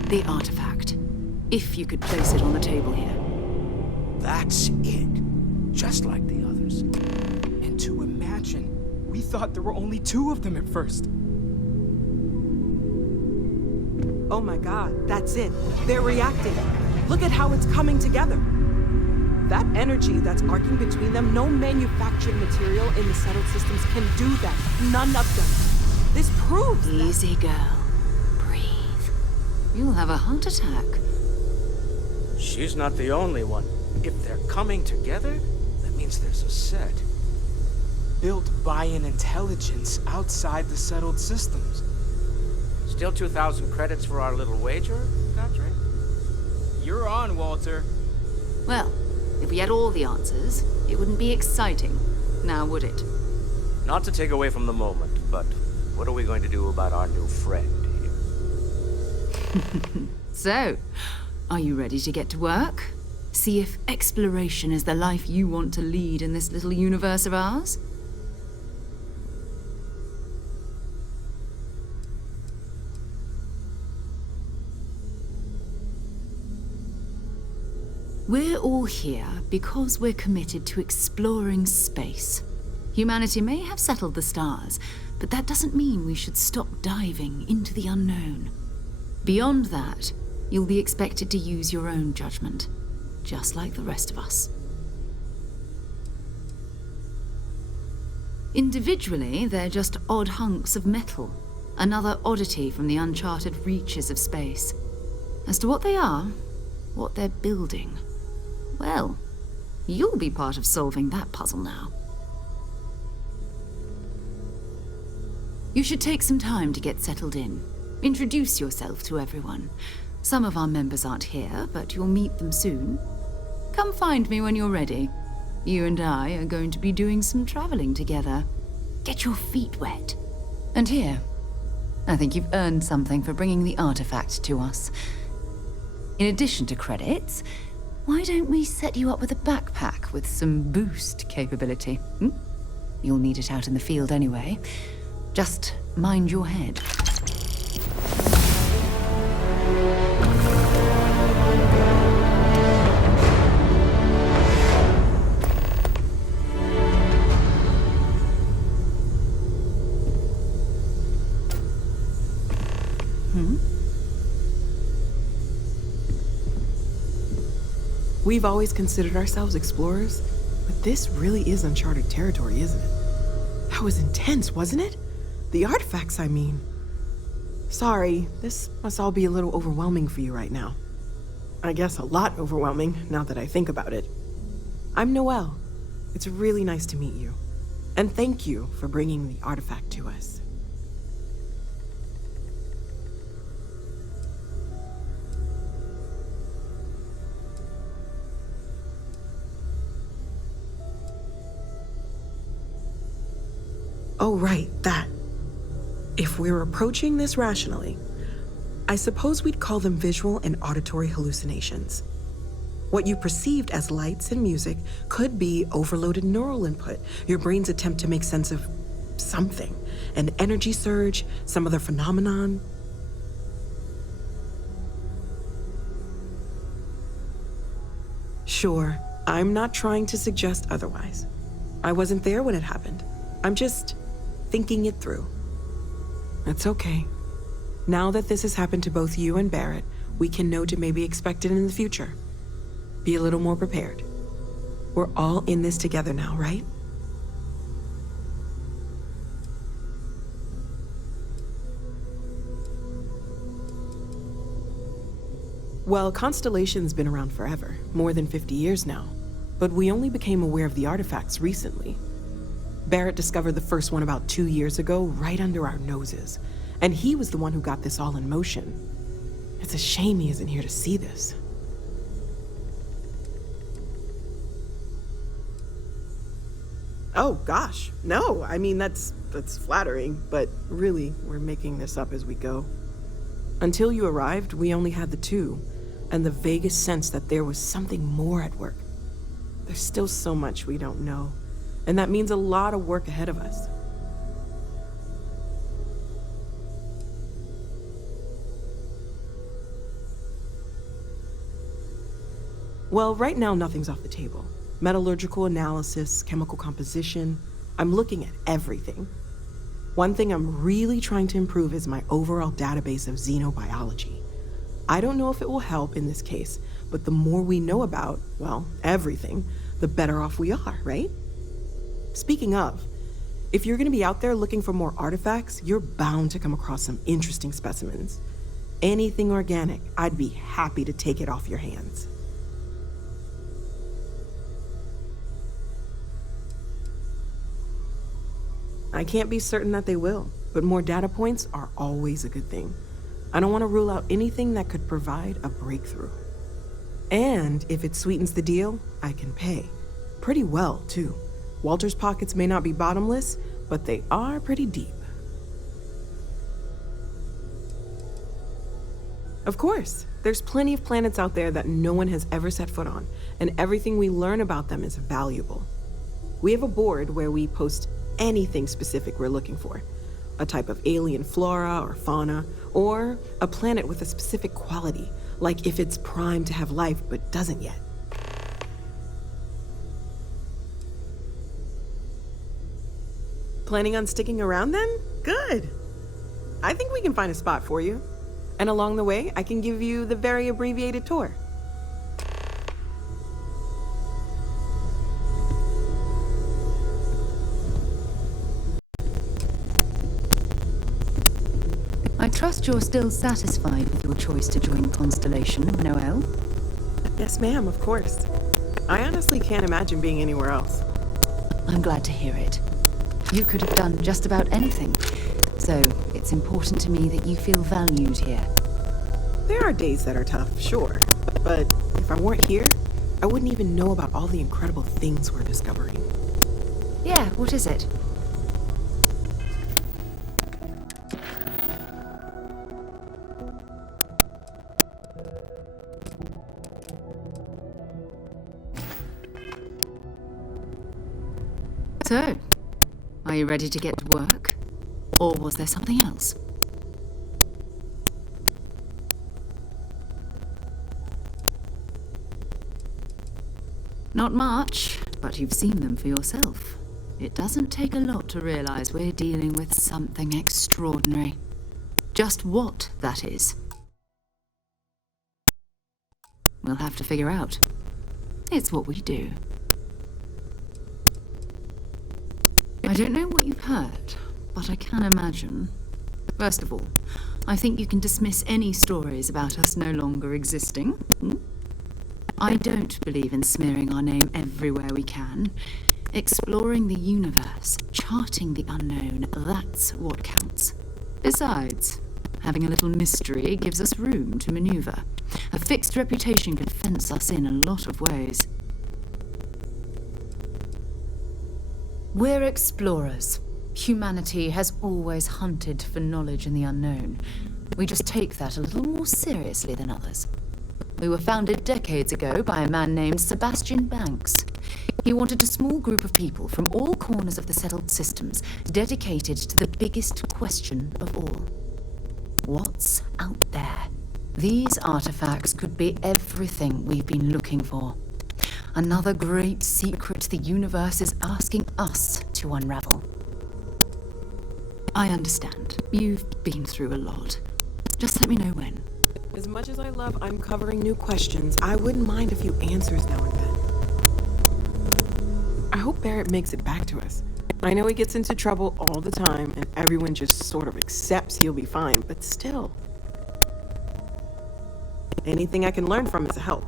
The artifact. If you could place it on the table here. That's it. Just like the others. And to imagine, we thought there were only 2 of them at first. Oh my god, that's it. They're reacting. Look at how it's coming together. That energy that's arcing between them, no manufactured material in the settled systems can do that. None of them. This proves Easy, girl. Breathe. You'll have a heart attack. She's not the only one. If they're coming together, that means there's a set. Built by an intelligence outside the settled systems. Still 2,000 credits for our little wager, Country? You're on, Walter. Well, if we had all the answers, it wouldn't be exciting, now would it? Not to take away from the moment, but what are we going to do about our new friend here? So, are you ready to get to work? See if exploration is the life you want to lead in this little universe of ours? We're all here because we're committed to exploring space. Humanity may have settled the stars, but that doesn't mean we should stop diving into the unknown. Beyond that, you'll be expected to use your own judgment, just like the rest of us. Individually, they're just odd hunks of metal, another oddity from the uncharted reaches of space. As to what they are, what they're building, well, you'll be part of solving that puzzle now. You should take some time to get settled in. Introduce yourself to everyone. Some of our members aren't here, but you'll meet them soon. Come find me when you're ready. You and I are going to be doing some traveling together. Get your feet wet. And here, I think you've earned something for bringing the artifact to us. In addition to credits, why don't we set you up with a backpack with some boost capability? You'll need it out in the field anyway. Just mind your head. We've always considered ourselves explorers, but this really is uncharted territory, isn't it? That was intense, wasn't it? The artifacts, I mean. Sorry, this must all be a little overwhelming for you right now. I guess a lot overwhelming, now that I think about it. I'm Noelle. It's really nice to meet you. And thank you for bringing the artifact to us. Oh, right, that. If we're approaching this rationally, I suppose we'd call them visual and auditory hallucinations. What you perceived as lights and music could be overloaded neural input, your brain's attempt to make sense of something, an energy surge, some other phenomenon. Sure, I'm not trying to suggest otherwise. I wasn't there when it happened. I'm just thinking it through. It's okay. Now that this has happened to both you and Barrett, we can know to maybe expect it in the future. Be a little more prepared. We're all in this together now, right? Well, Constellation's been around forever, more than 50 years now. But we only became aware of the artifacts recently. Barrett discovered the first one about 2 years ago, right under our noses. And he was the one who got this all in motion. It's a shame he isn't here to see this. Oh, gosh, no. I mean, that's flattering, but really, we're making this up as we go. Until you arrived, we only had the two, and the vaguest sense that there was something more at work. There's still so much we don't know, and that means a lot of work ahead of us. Well, right now, nothing's off the table. Metallurgical analysis, chemical composition. I'm looking at everything. One thing I'm really trying to improve is my overall database of xenobiology. I don't know if it will help in this case, but the more we know about, well, everything, the better off we are, right? Speaking of, if you're gonna be out there looking for more artifacts, you're bound to come across some interesting specimens. Anything organic, I'd be happy to take it off your hands. I can't be certain that they will, but more data points are always a good thing. I don't want to rule out anything that could provide a breakthrough. And if it sweetens the deal, I can pay. Pretty well, too. Walter's pockets may not be bottomless, but they are pretty deep. Of course, there's plenty of planets out there that no one has ever set foot on, and everything we learn about them is valuable. We have a board where we post anything specific we're looking for. A type of alien flora or fauna, or a planet with a specific quality, like if it's primed to have life but doesn't yet. Planning on sticking around then? Good. I think we can find a spot for you. And along the way, I can give you the very abbreviated tour. I trust you're still satisfied with your choice to join Constellation, Noelle? Yes, ma'am, of course. I honestly can't imagine being anywhere else. I'm glad to hear it. You could have done just about anything, so it's important to me that you feel valued here. There are days that are tough, sure. But if I weren't here, I wouldn't even know about all the incredible things we're discovering. Yeah, what is it? So, are you ready to get to work? Or was there something else? Not much, but you've seen them for yourself. It doesn't take a lot to realize we're dealing with something extraordinary. Just what that is, we'll have to figure out. It's what we do. I don't know what you've heard, but I can imagine. First of all, I think you can dismiss any stories about us no longer existing. I don't believe in smearing our name everywhere we can. Exploring the universe, charting the unknown, that's what counts. Besides, having a little mystery gives us room to maneuver. A fixed reputation could fence us in a lot of ways. We're explorers. Humanity has always hunted for knowledge in the unknown. We just take that a little more seriously than others. We were founded decades ago by a man named Sebastian Banks. He wanted a small group of people from all corners of the settled systems dedicated to the biggest question of all. What's out there? These artifacts could be everything we've been looking for. Another great secret the universe is asking us to unravel. I understand. You've been through a lot. Just let me know when. As much as I love uncovering new questions, I wouldn't mind a few answers now and then. I hope Barrett makes it back to us. I know he gets into trouble all the time, and everyone just sort of accepts he'll be fine, but still. Anything I can learn from is a help.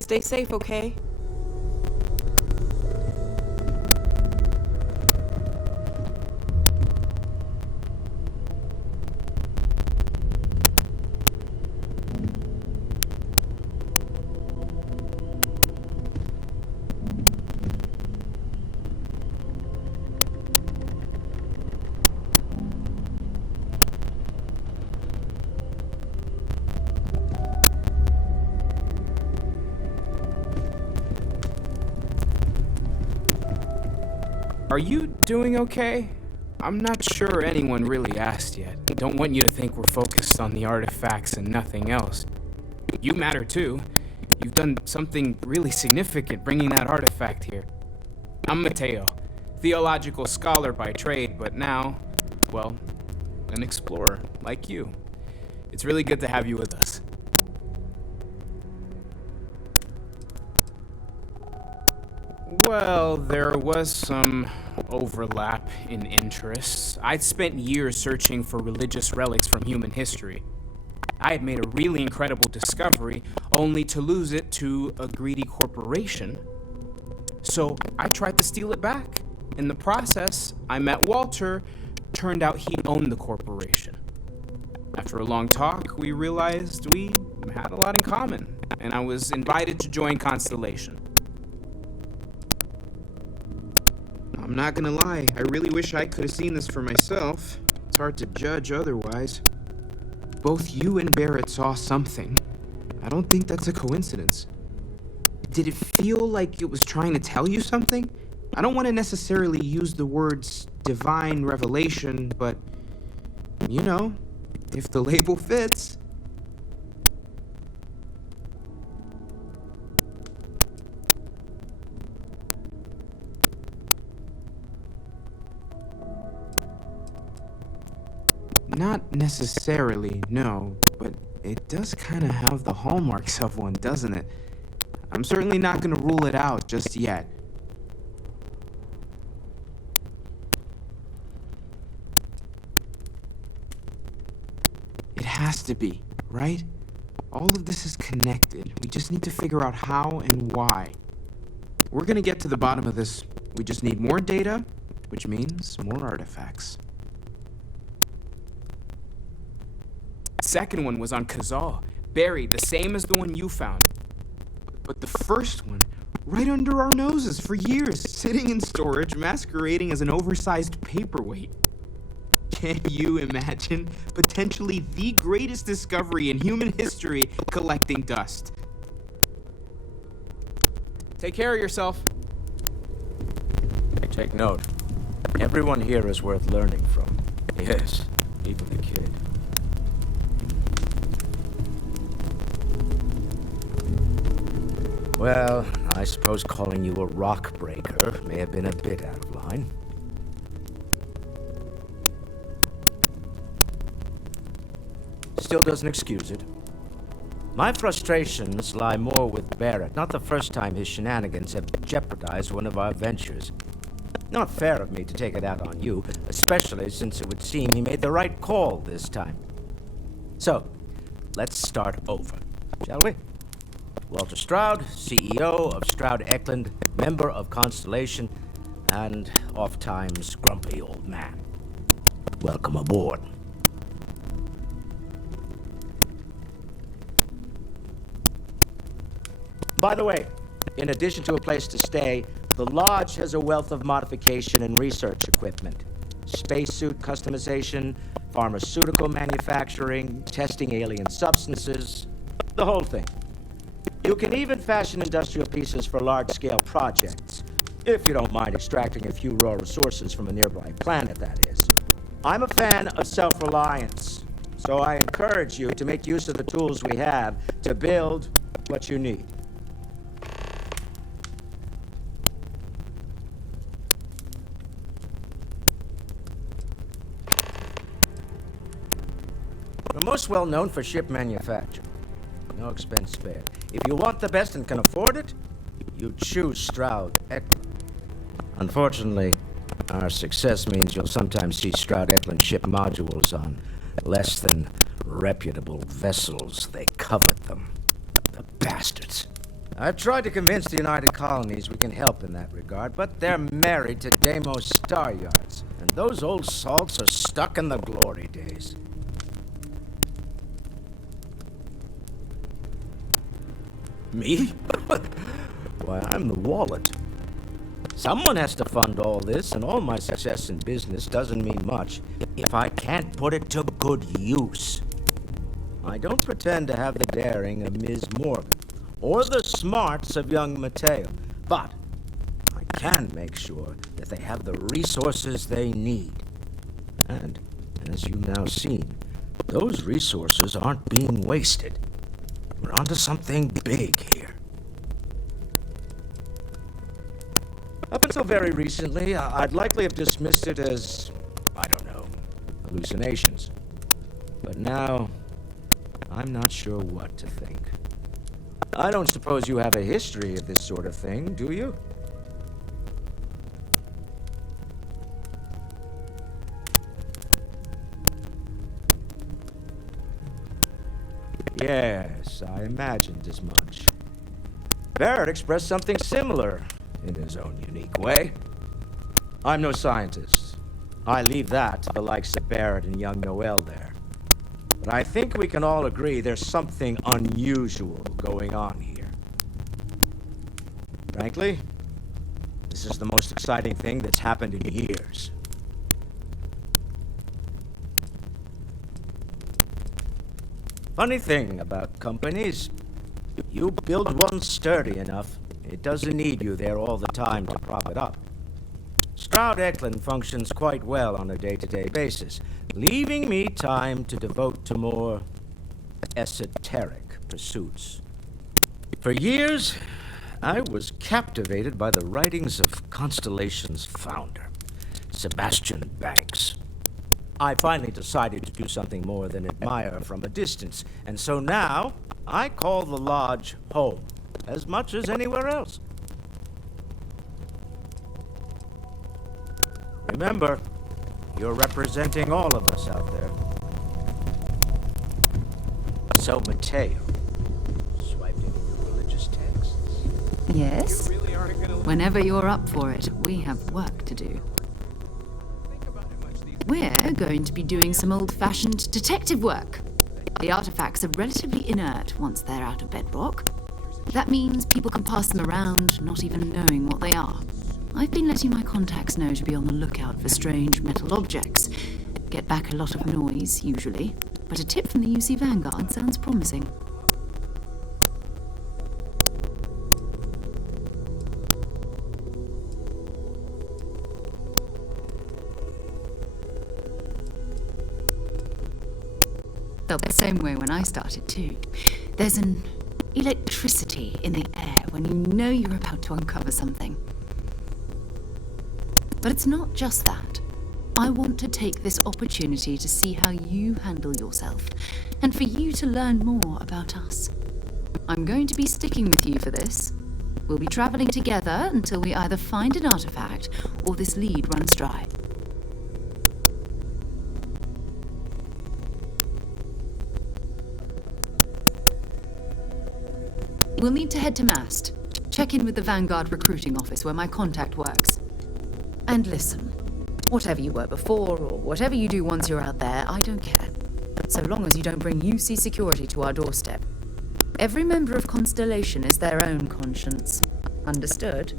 Stay safe, okay? Are you doing okay? I'm not sure anyone really asked yet. Don't want you to think we're focused on the artifacts and nothing else. You matter too. You've done something really significant bringing that artifact here. I'm Mateo, theological scholar by trade, but now, well, an explorer like you. It's really good to have you with us. Well, there was some overlap in interests. I'd spent years searching for religious relics from human history. I had made a really incredible discovery, only to lose it to a greedy corporation. So I tried to steal it back. In the process, I met Walter. Turned out he owned the corporation. After a long talk, we realized we had a lot in common, and I was invited to join Constellation. I'm not gonna lie, I really wish I could have seen this for myself. It's hard to judge otherwise. Both you and Barrett saw something. I don't think that's a coincidence. Did it feel like it was trying to tell you something? I don't want to necessarily use the words divine revelation, but, you know, if the label fits. Not necessarily, no, but it does kind of have the hallmarks of one, doesn't it? I'm certainly not going to rule it out just yet. It has to be, right? All of this is connected. We just need to figure out how and why. We're going to get to the bottom of this. We just need more data, which means more artifacts. Second one was on Kazal, buried, the same as the one you found. But the first one, right under our noses for years, sitting in storage, masquerading as an oversized paperweight. Can you imagine potentially the greatest discovery in human history collecting dust? Take care of yourself. Take note. Everyone here is worth learning from. Yes, even the kid. Well, I suppose calling you a rock breaker may have been a bit out of line. still doesn't excuse it. My frustrations lie more with Barrett. Not the first time his shenanigans have jeopardized one of our ventures. Not fair of me to take it out on you, especially since it would seem he made the right call this time. So, let's start over, shall we? Walter Stroud, CEO of Stroud Eklund, member of Constellation, and oft-times grumpy old man. Welcome aboard. By the way, in addition to a place to stay, the Lodge has a wealth of modification and research equipment. Spacesuit customization, pharmaceutical manufacturing, testing alien substances, the whole thing. You can even fashion industrial pieces for large-scale projects, if you don't mind extracting a few raw resources from a nearby planet, that is. I'm a fan of self-reliance, so I encourage you to make use of the tools we have to build what you need. We're most well known for ship manufacture. No expense spared. If you want the best and can afford it, you choose Stroud Eklund. Unfortunately, our success means you'll sometimes see Stroud Eklund ship modules on less than reputable vessels. They covet them. The bastards. I've tried to convince the United Colonies we can help in that regard, but they're married to Deimos Star Yards, and those old salts are stuck in the glory days. Me? Why, I'm the wallet. Someone has to fund all this, and all my success in business doesn't mean much if I can't put it to good use. I don't pretend to have the daring of Ms. Morgan, or the smarts of young Mateo, but I can make sure that they have the resources they need. And, as you've now seen, those resources aren't being wasted. We're onto something big here. Up until very recently, I'd likely have dismissed it as, I don't know, hallucinations. But now, I'm not sure what to think. I don't suppose you have a history of this sort of thing, do you? Yes, I imagined as much. Barrett expressed something similar in his own unique way. I'm no scientist. I leave that to the likes of Barrett and young Noel there. But I think we can all agree there's something unusual going on here. Frankly, this is the most exciting thing that's happened in years. Funny thing about companies, you build one sturdy enough, it doesn't need you there all the time to prop it up. Stroud Eklund functions quite well on a day-to-day basis, leaving me time to devote to more esoteric pursuits. For years, I was captivated by the writings of Constellation's founder, Sebastian Banks. I finally decided to do something more than admire from a distance, and so now I call the Lodge home as much as anywhere else. Remember, you're representing all of us out there. So, Mateo, swiped into your religious texts? Yes. Whenever you're up for it, we have work to do. We're going to be doing some old-fashioned detective work. The artifacts are relatively inert once they're out of bedrock. That means people can pass them around, not even knowing what they are. I've been letting my contacts know to be on the lookout for strange metal objects. Get back a lot of noise, usually, but a tip from the UC Vanguard sounds promising. Felt the same way when I started too. There's an electricity in the air when you know you're about to uncover something. But it's not just that. I want to take this opportunity to see how you handle yourself, and for you to learn more about us. I'm going to be sticking with you for this. We'll be traveling together until we either find an artifact or this lead runs dry. We'll need to head to Mast. Check in with the Vanguard recruiting office where my contact works. And listen, whatever you were before or whatever you do once you're out there, I don't care. So long as you don't bring UC security to our doorstep. Every member of Constellation is their own conscience. Understood?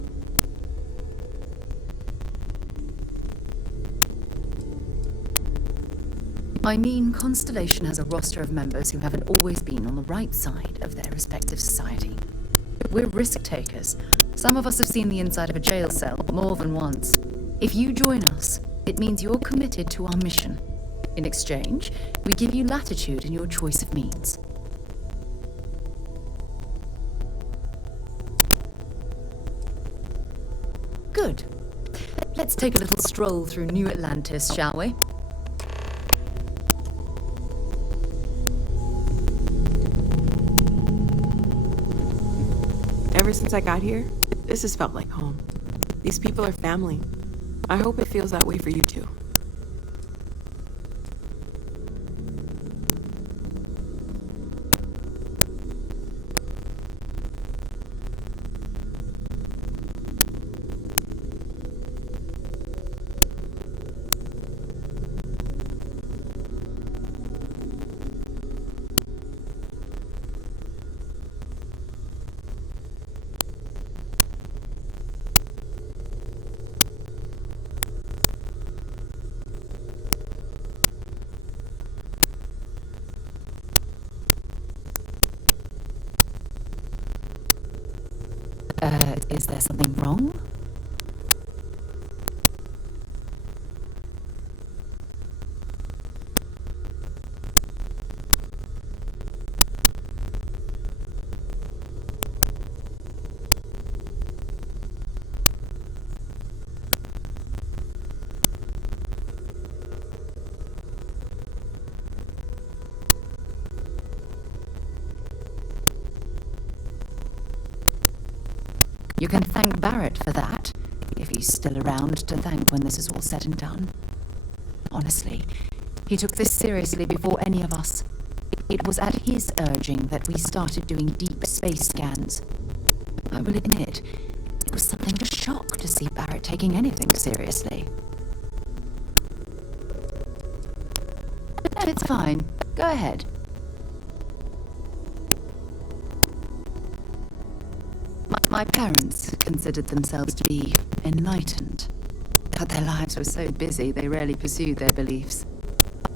I mean, Constellation has a roster of members who haven't always been on the right side of their respective society. We're risk takers. Some of us have seen the inside of a jail cell more than once. If you join us, it means you're committed to our mission. In exchange, we give you latitude in your choice of means. Good. Let's take a little stroll through New Atlantis, shall we? Ever since I got here, this has felt like home. These people are family. I hope it feels that way for you too. Is there something wrong? You can thank Barrett for that, if he's still around to thank when this is all said and done. Honestly, he took this seriously before any of us. It was at his urging that we started doing deep space scans. I will admit, it was something of a shock to see Barrett taking anything seriously. But it's fine. Go ahead. My parents considered themselves to be enlightened, but their lives were so busy they rarely pursued their beliefs.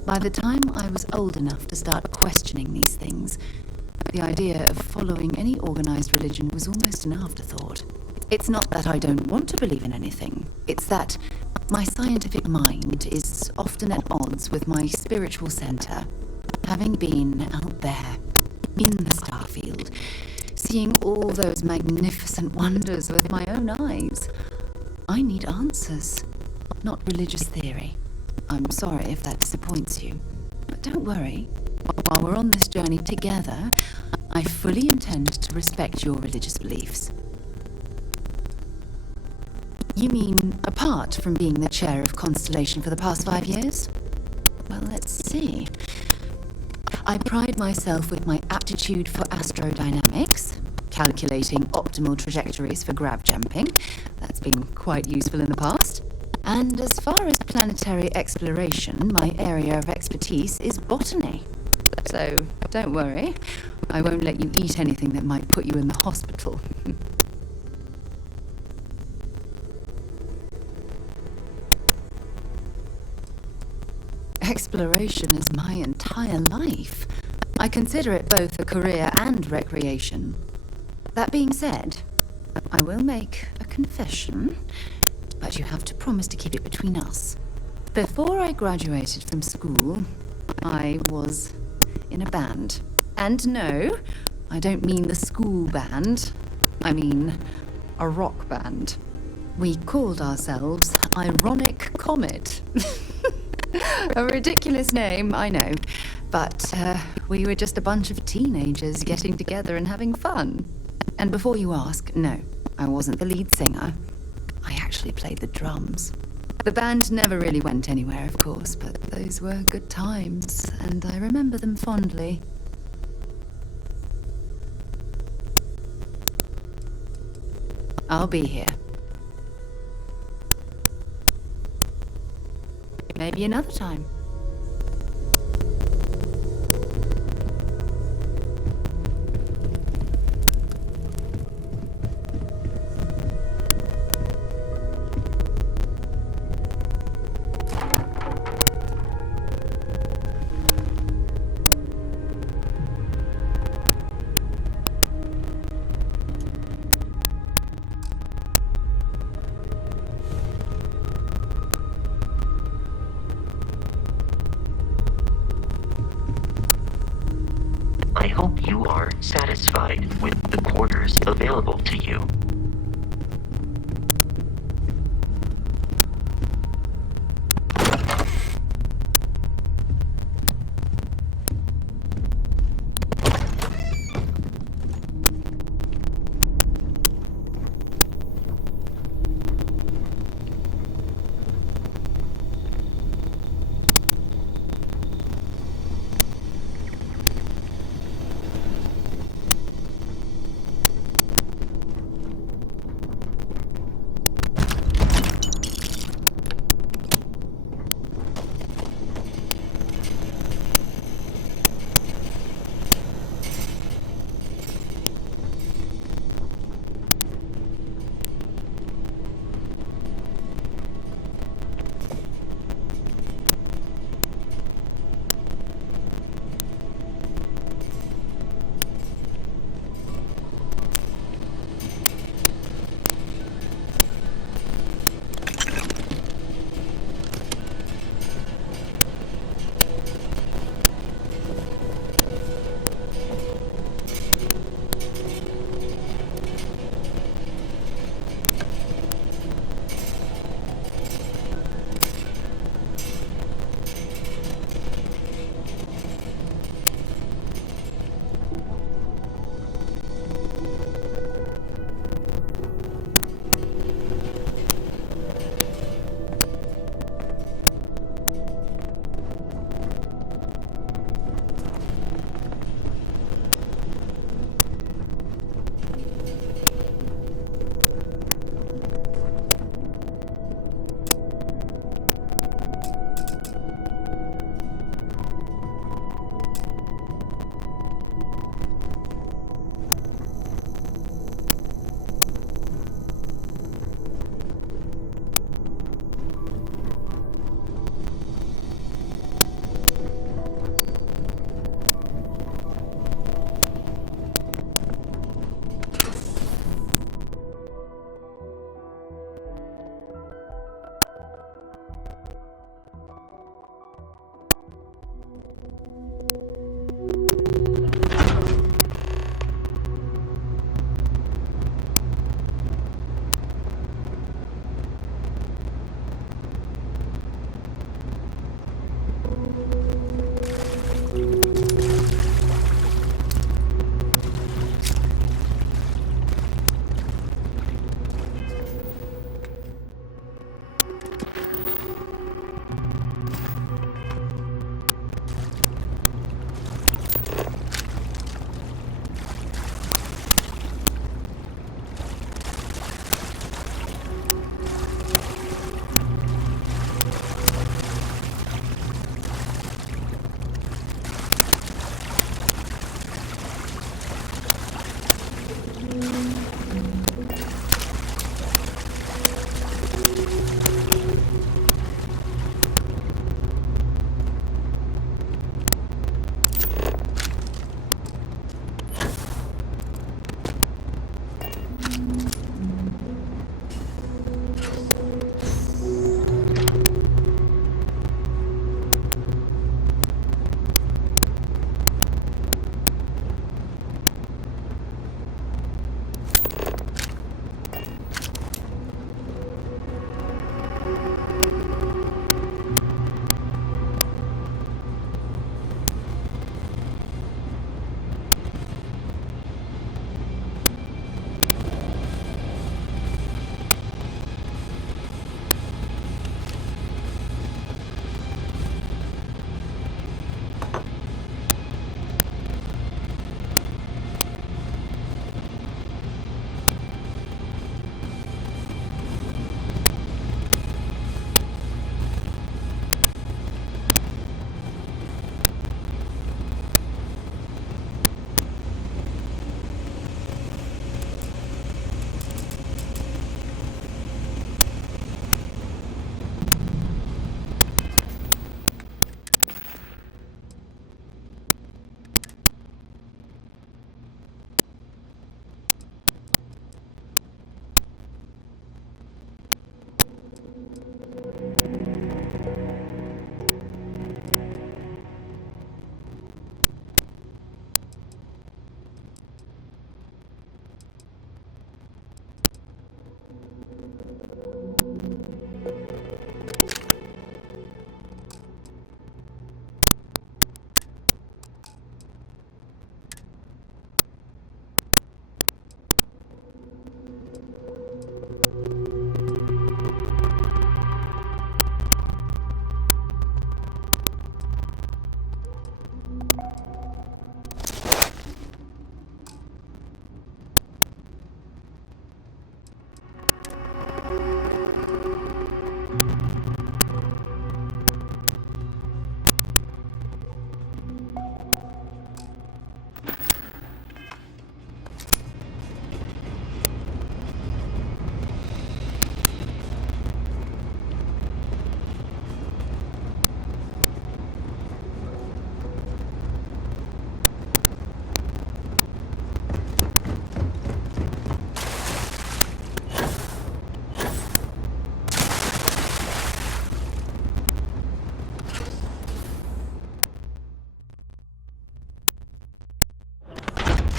By the time I was old enough to start questioning these things, the idea of following any organized religion was almost an afterthought. It's not that I don't want to believe in anything, it's that my scientific mind is often at odds with my spiritual center, having been out there, in the Starfield, seeing all those magnificent wonders with my own eyes. I need answers, not religious theory. I'm sorry if that disappoints you, but don't worry. While we're on this journey together, I fully intend to respect your religious beliefs. You mean apart from being the chair of Constellation for the past 5 years? Well, let's see. I pride myself with my aptitude for astrodynamics, calculating optimal trajectories for grav jumping. That's been quite useful in the past. And as far as planetary exploration, my area of expertise is botany. So don't worry, I won't let you eat anything that might put you in the hospital. Exploration is my entire life. I consider it both a career and recreation. That being said, I will make a confession, but you have to promise to keep it between us. Before I graduated from school, I was in a band. And no, I don't mean the school band. I mean a rock band. We called ourselves Ironic Comet. A ridiculous name, I know. But we were just a bunch of teenagers getting together and having fun. And before you ask, no, I wasn't the lead singer. I actually played the drums. The band never really went anywhere, of course, but those were good times, and I remember them fondly. I'll be here. Maybe another time. I hope you are satisfied with the quarters available to you.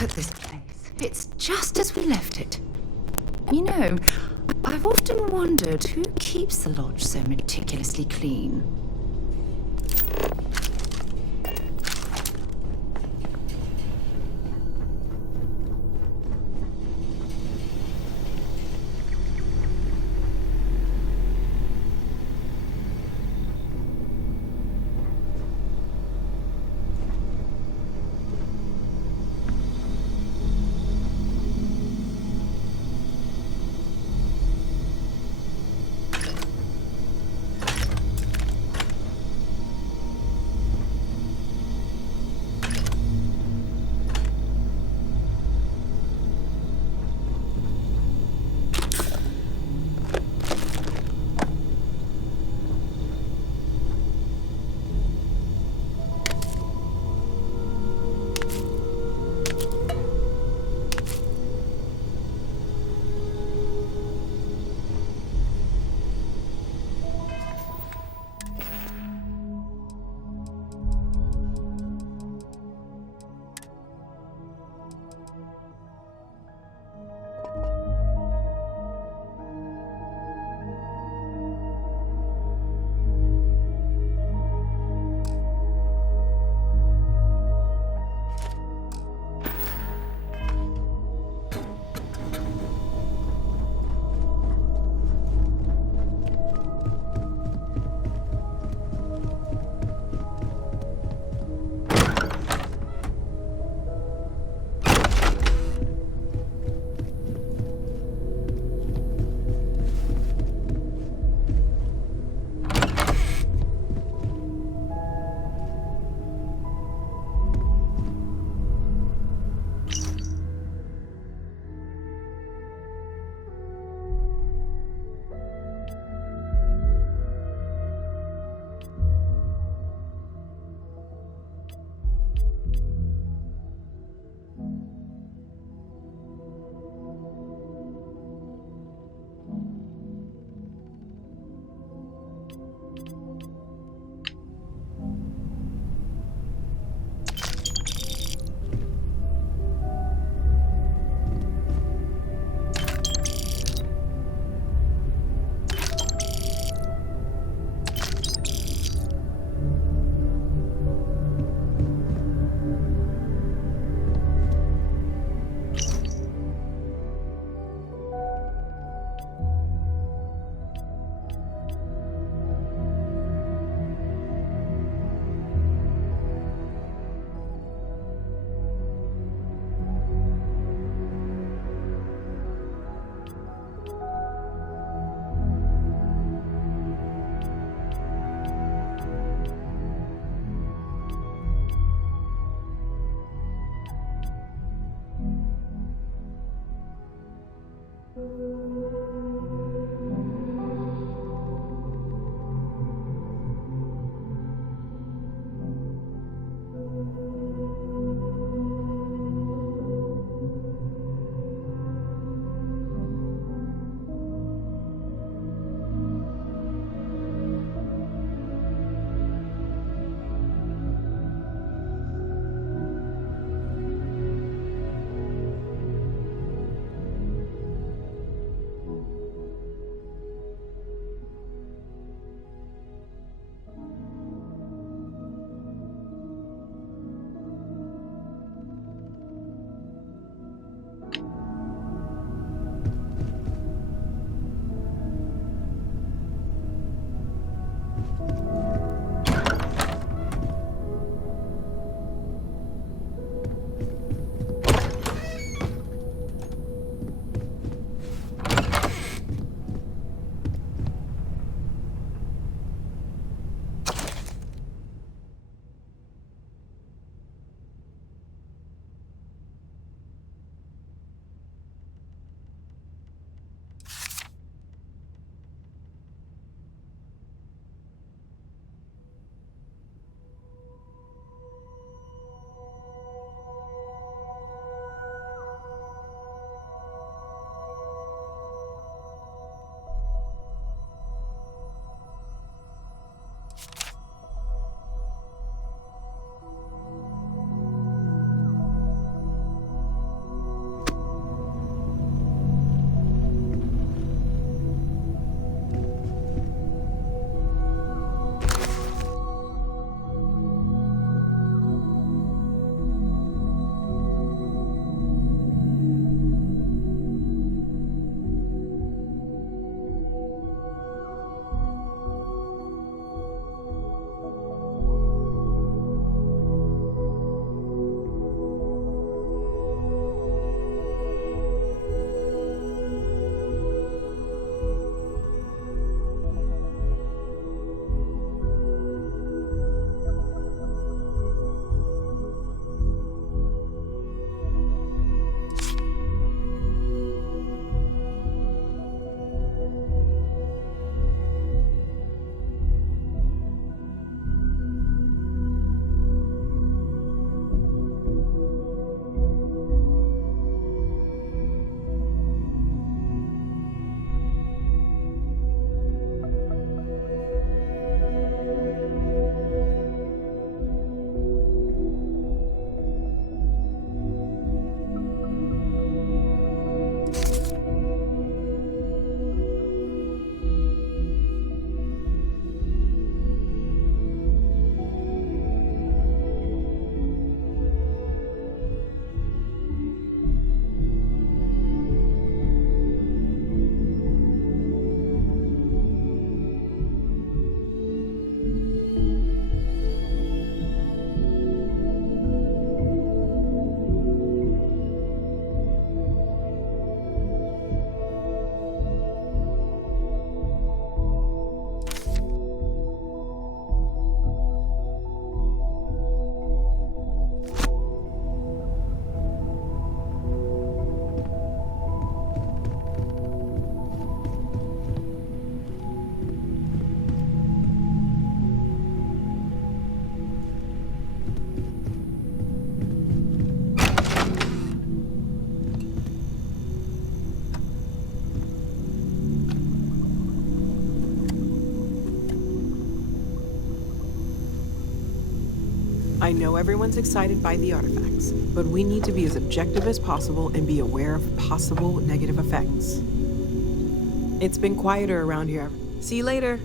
at this place. It's just as we left it. You know, I've often wondered who keeps the lodge so meticulously clean. I know everyone's excited by the artifacts, but we need to be as objective as possible and be aware of possible negative effects. It's been quieter around here. See you later.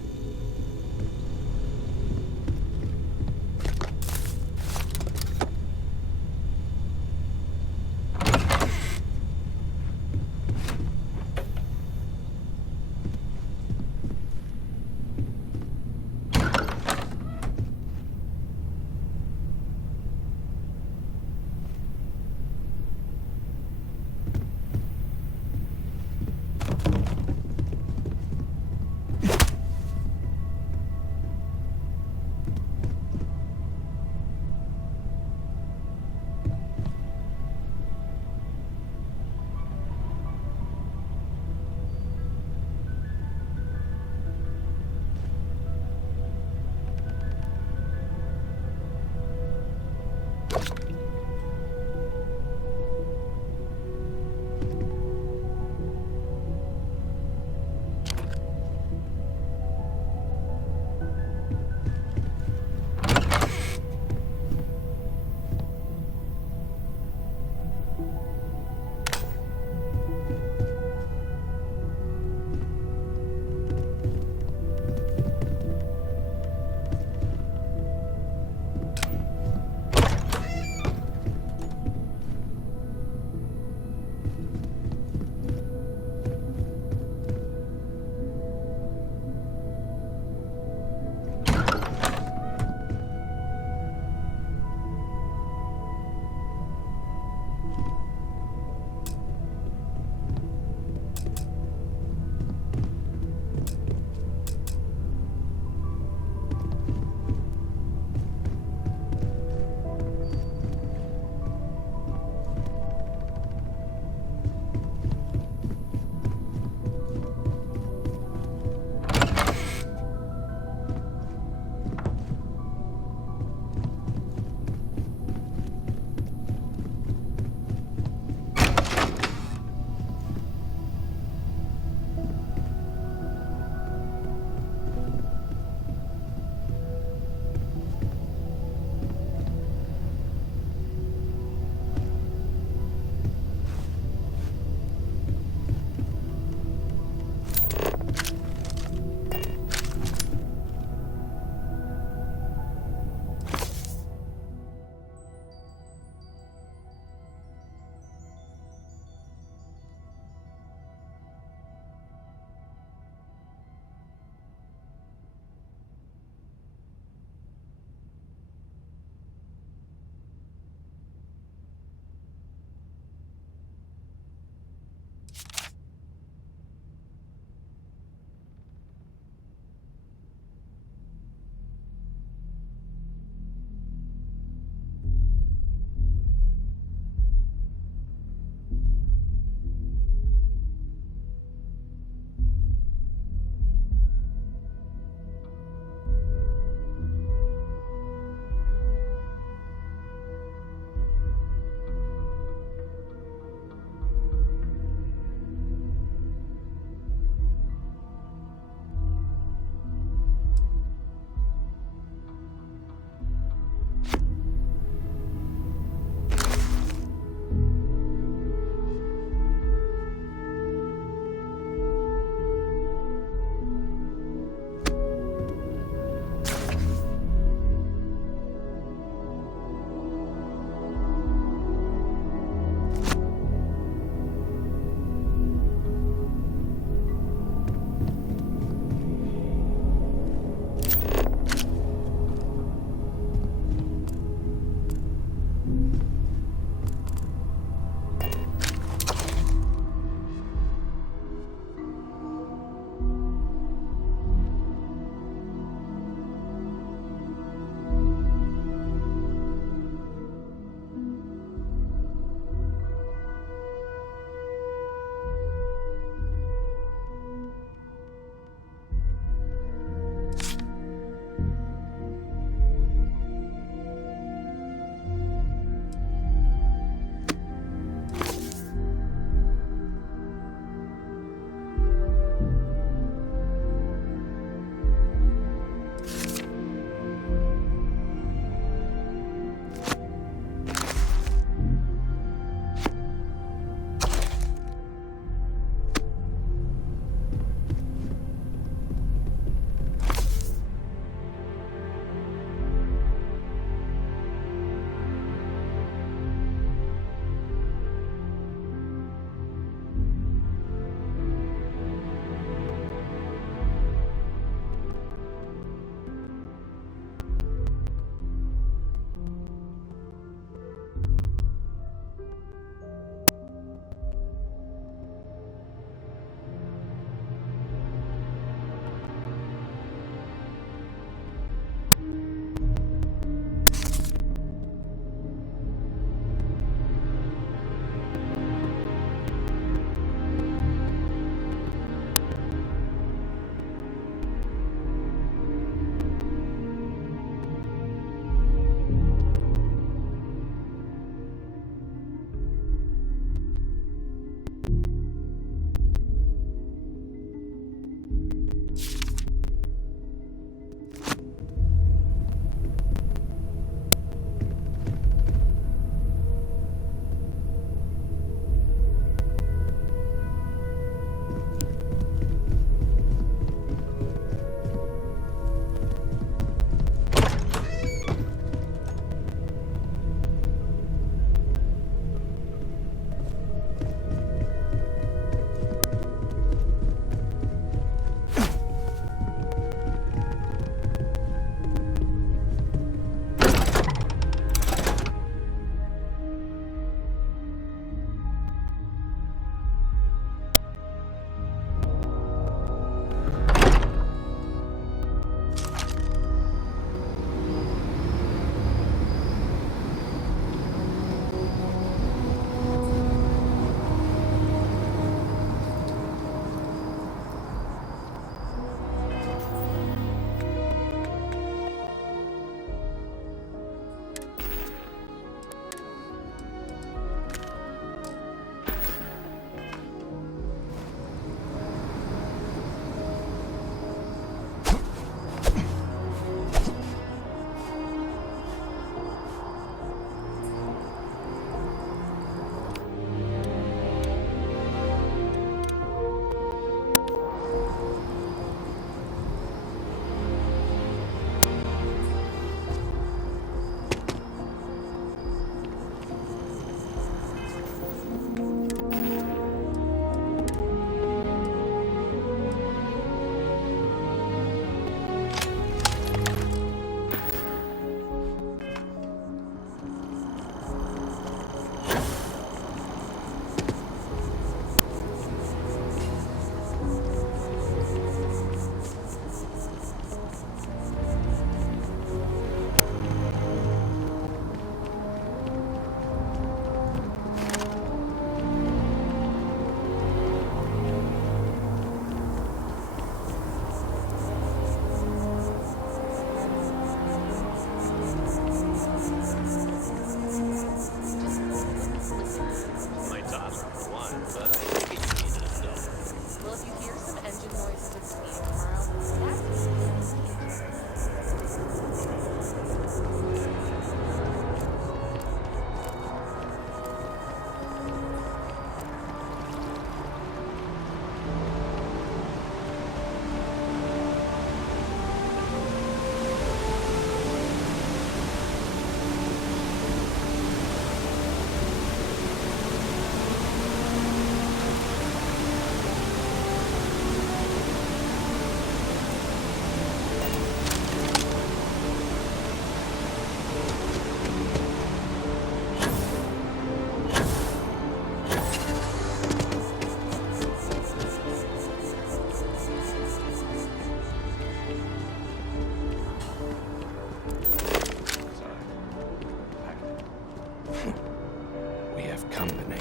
We have company.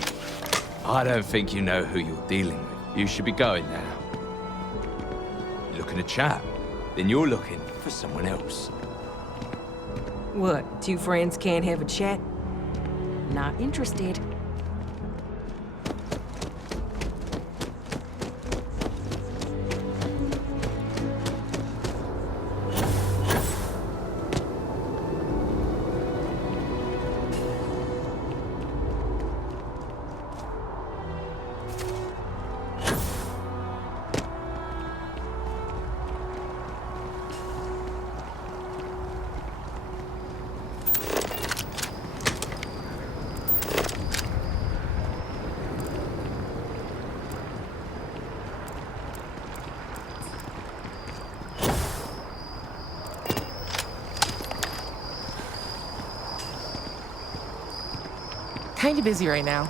I don't think you know who you're dealing with. You should be going now. Looking to chat? Then you're looking for someone else. What, two friends can't have a chat? Not interested. Kinda busy right now.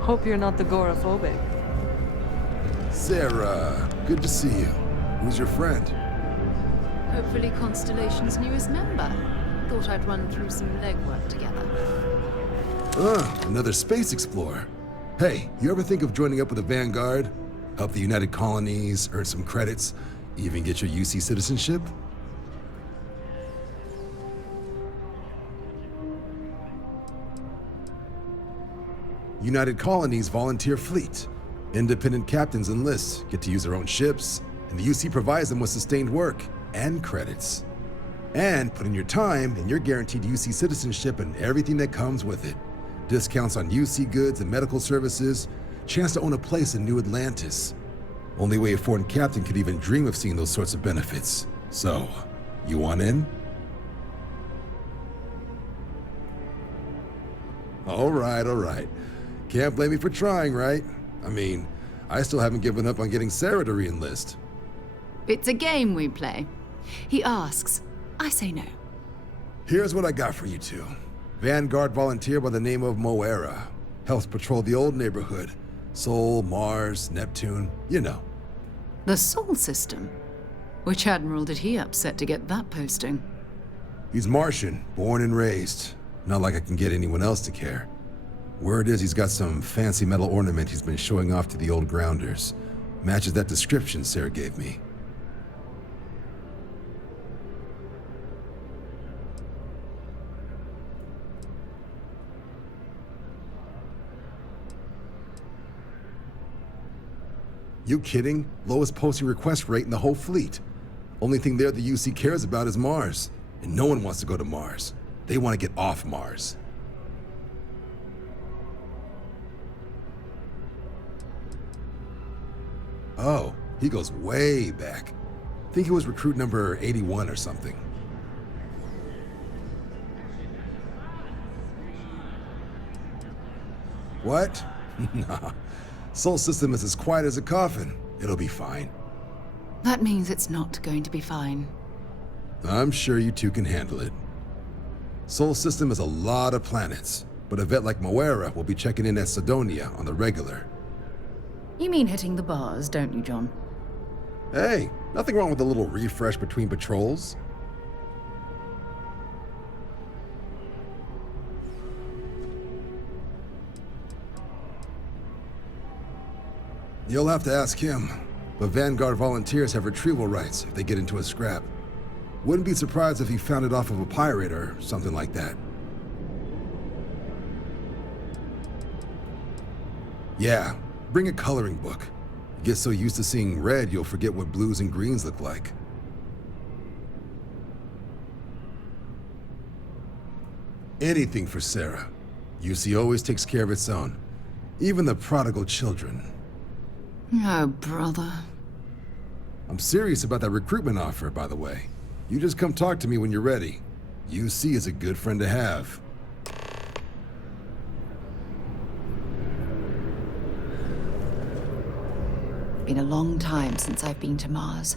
Hope you're not the agoraphobic. Sarah, good to see you. Who's your friend? Hopefully Constellation's newest member. Thought I'd run through some legwork together. Another space explorer. Hey, you ever think of joining up with the Vanguard? Help the United Colonies, earn some credits, even get your UC citizenship? United Colonies volunteer fleet. Independent captains enlist, get to use their own ships, and the UC provides them with sustained work and credits. And put in your time, and you're guaranteed UC citizenship and everything that comes with it. Discounts on UC goods and medical services, chance to own a place in New Atlantis. Only way a foreign captain could even dream of seeing those sorts of benefits. So, you want in? All right. Can't blame me for trying, right? I mean, I still haven't given up on getting Sarah to re-enlist. It's a game we play. He asks, I say no. Here's what I got for you two. Vanguard volunteer by the name of Moera. Helps patrol the old neighborhood. Sol, Mars, Neptune, you know. The Sol system? Which admiral did he upset to get that posting? He's Martian, born and raised. Not like I can get anyone else to care. Word is he's got some fancy metal ornament he's been showing off to the old grounders. Matches that description Sarah gave me. You kidding? Lowest posting request rate in the whole fleet. Only thing there the UC cares about is Mars. And no one wants to go to Mars. They want to get off Mars. Oh, he goes way back. Think he was recruit number 81 or something. What? Nah. Sol system is as quiet as a coffin. It'll be fine. That means it's not going to be fine. I'm sure you two can handle it. Sol system is a lot of planets, but a vet like Moera will be checking in at Sidonia on the regular. You mean hitting the bars, don't you, John? Hey, nothing wrong with a little refresh between patrols. You'll have to ask him, but Vanguard volunteers have retrieval rights if they get into a scrap. Wouldn't be surprised if he found it off of a pirate or something like that. Yeah, bring a coloring book. You get so used to seeing red, you'll forget what blues and greens look like. Anything for Sarah. UC always takes care of its own. Even the prodigal children. Oh, brother. I'm serious about that recruitment offer, by the way. You just come talk to me when you're ready. UC is a good friend to have. Been a long time since I've been to Mars.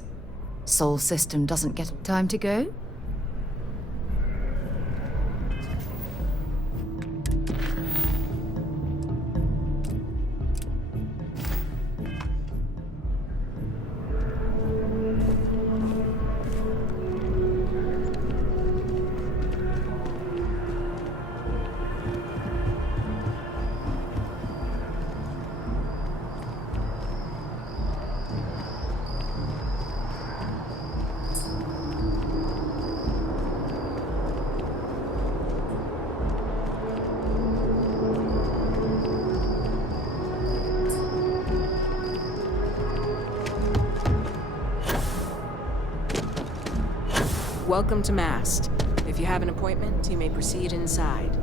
Sol system doesn't get time to go? Welcome to Mast. If you have an appointment, you may proceed inside.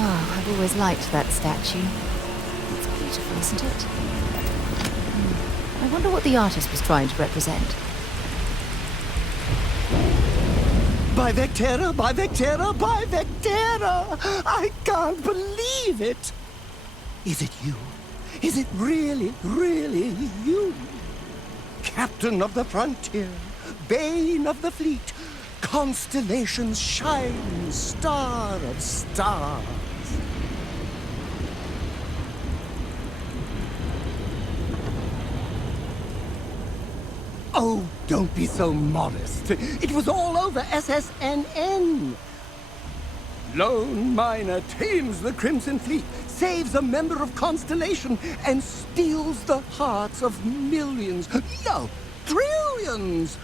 I've always liked that statue. It's beautiful, isn't it? I wonder what the artist was trying to represent. By Vectera, by Vectera, by Vectera! I can't believe it! Is it you? Is it really, really you? Captain of the frontier, bane of the fleet, constellation's shining star of stars. Oh, don't be so modest. It was all over SSNN. Lone miner tames the Crimson Fleet, saves a member of Constellation, and steals the hearts of millions, no, trillions.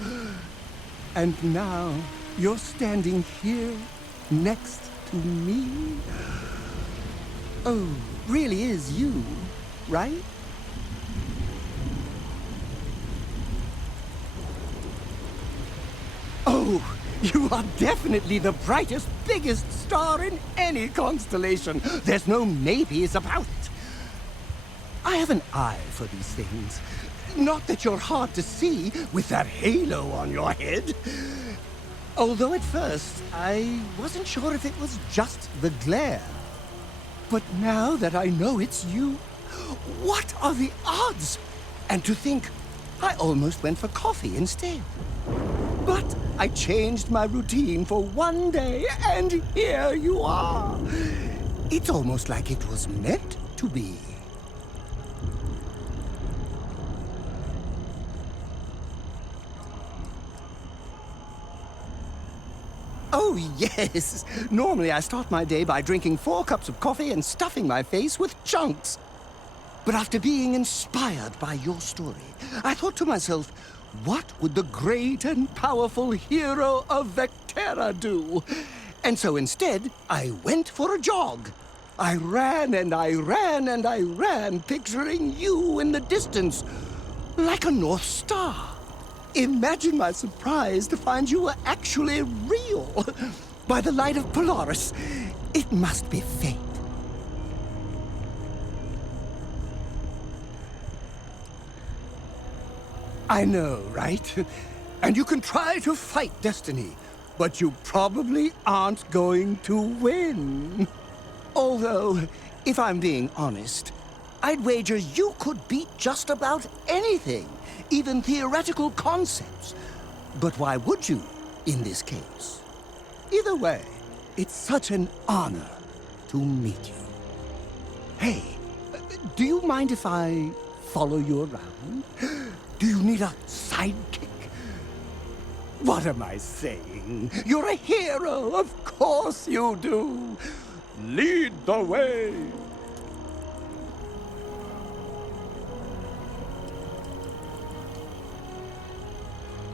And now you're standing here next to me. Oh, really is you, right? Oh, you are definitely the brightest, biggest star in any constellation. There's no maybes about it. I have an eye for these things. Not that you're hard to see with that halo on your head. Although at first, I wasn't sure if it was just the glare. But now that I know it's you, what are the odds? And to think, I almost went for coffee instead. But I changed my routine for one day, and here you are. It's almost like it was meant to be. Oh, yes. Normally I start my day by drinking 4 cups of coffee and stuffing my face with chunks. But after being inspired by your story, I thought to myself, what would the great and powerful hero of Vectera do? And so instead, I went for a jog. I ran and I ran and I ran, picturing you in the distance, like a North Star. Imagine my surprise to find you were actually real. By the light of Polaris, it must be fate. I know, right? And you can try to fight destiny, but you probably aren't going to win. Although, if I'm being honest, I'd wager you could beat just about anything, even theoretical concepts. But why would you, in this case? Either way, it's such an honor to meet you. Hey, do you mind if I follow you around? Do you need a sidekick? What am I saying? You're a hero, of course you do. Lead the way.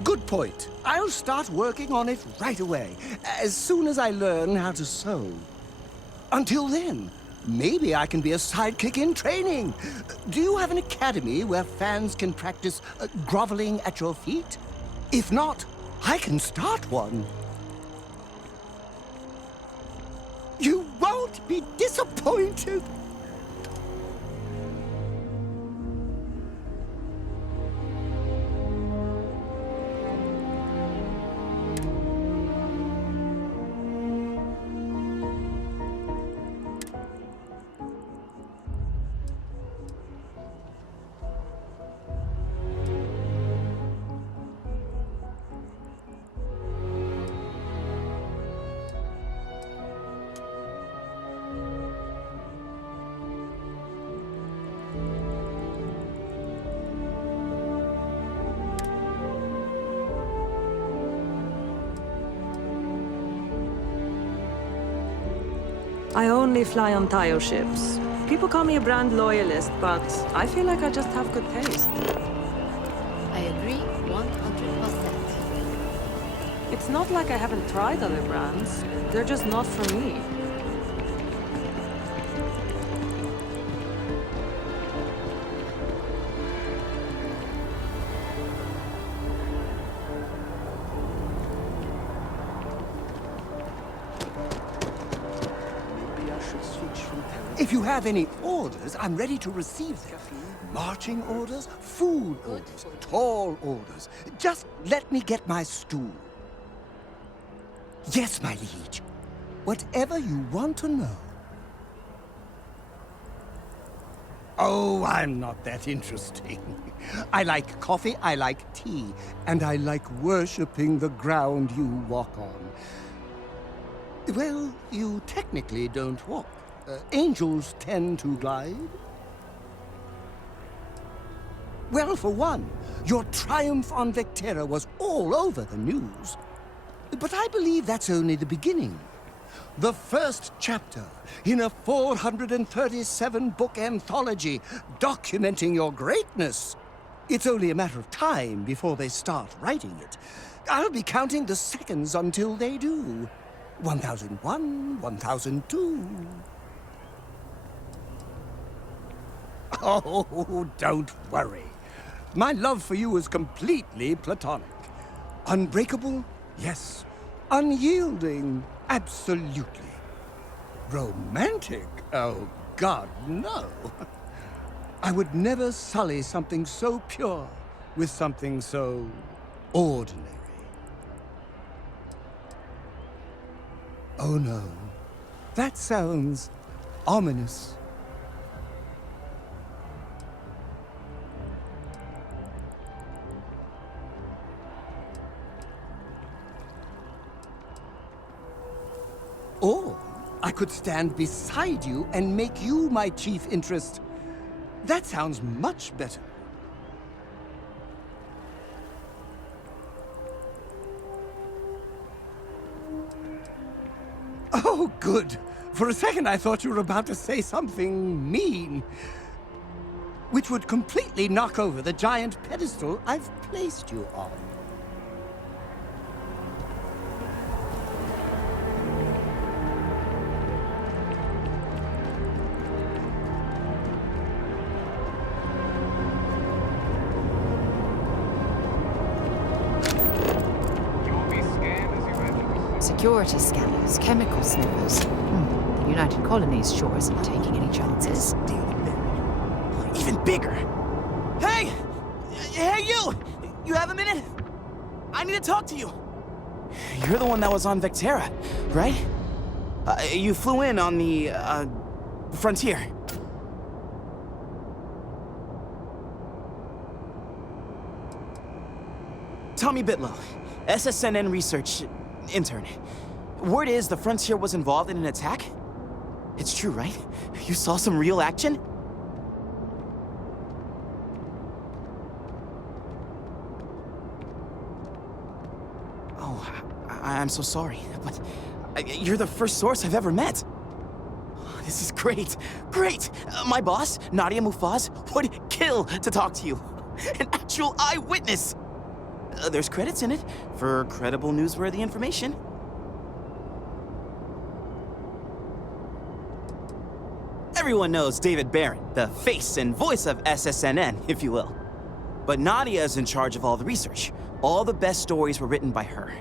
Good point. I'll start working on it right away, as soon as I learn how to sew. Until then, maybe I can be a sidekick in training. Do you have an academy where fans can practice groveling at your feet? If not, I can start one. You won't be disappointed. I only fly on tile ships. People call me a brand loyalist, but I feel like I just have good taste. I agree 100%. It's not like I haven't tried other brands. They're just not for me. If you have any orders, I'm ready to receive them. Marching orders, food orders, tall orders. Just let me get my stool. Yes, my liege. Whatever you want to know. Oh, I'm not that interesting. I like coffee, I like tea, and I like worshipping the ground you walk on. Well, you technically don't walk. Angels tend to glide. Well, for one, your triumph on Vectera was all over the news. But I believe that's only the beginning. The first chapter in a 437-book anthology documenting your greatness. It's only a matter of time before they start writing it. I'll be counting the seconds until they do. 1001, 1002... Oh, don't worry. My love for you is completely platonic. Unbreakable? Yes. Unyielding? Absolutely. Romantic? Oh, God, no. I would never sully something so pure with something so ordinary. Oh, no. That sounds ominous. Or I could stand beside you and make you my chief interest. That sounds much better. Oh, good. For a second I thought you were about to say something mean, which would completely knock over the giant pedestal I've placed you on. Security scanners, chemical sniffers. The United Colonies sure isn't taking any chances. Even bigger. Hey! Hey, you! You have a minute? I need to talk to you. You're the one that was on Vectera, right? You flew in on the, Frontier. Tommy Bitlow, SSNN research intern. Word is the Frontier was involved in an attack? It's true, right? You saw some real action? Oh, I'm so sorry, but you're the first source I've ever met. This is great, great! My boss, Nadia Mufaz, would kill to talk to you. An actual eyewitness! There's credits in it for credible, newsworthy information. Everyone knows David Barron, the face and voice of SSNN, if you will. But Nadia is in charge of all the research. All the best stories were written by her.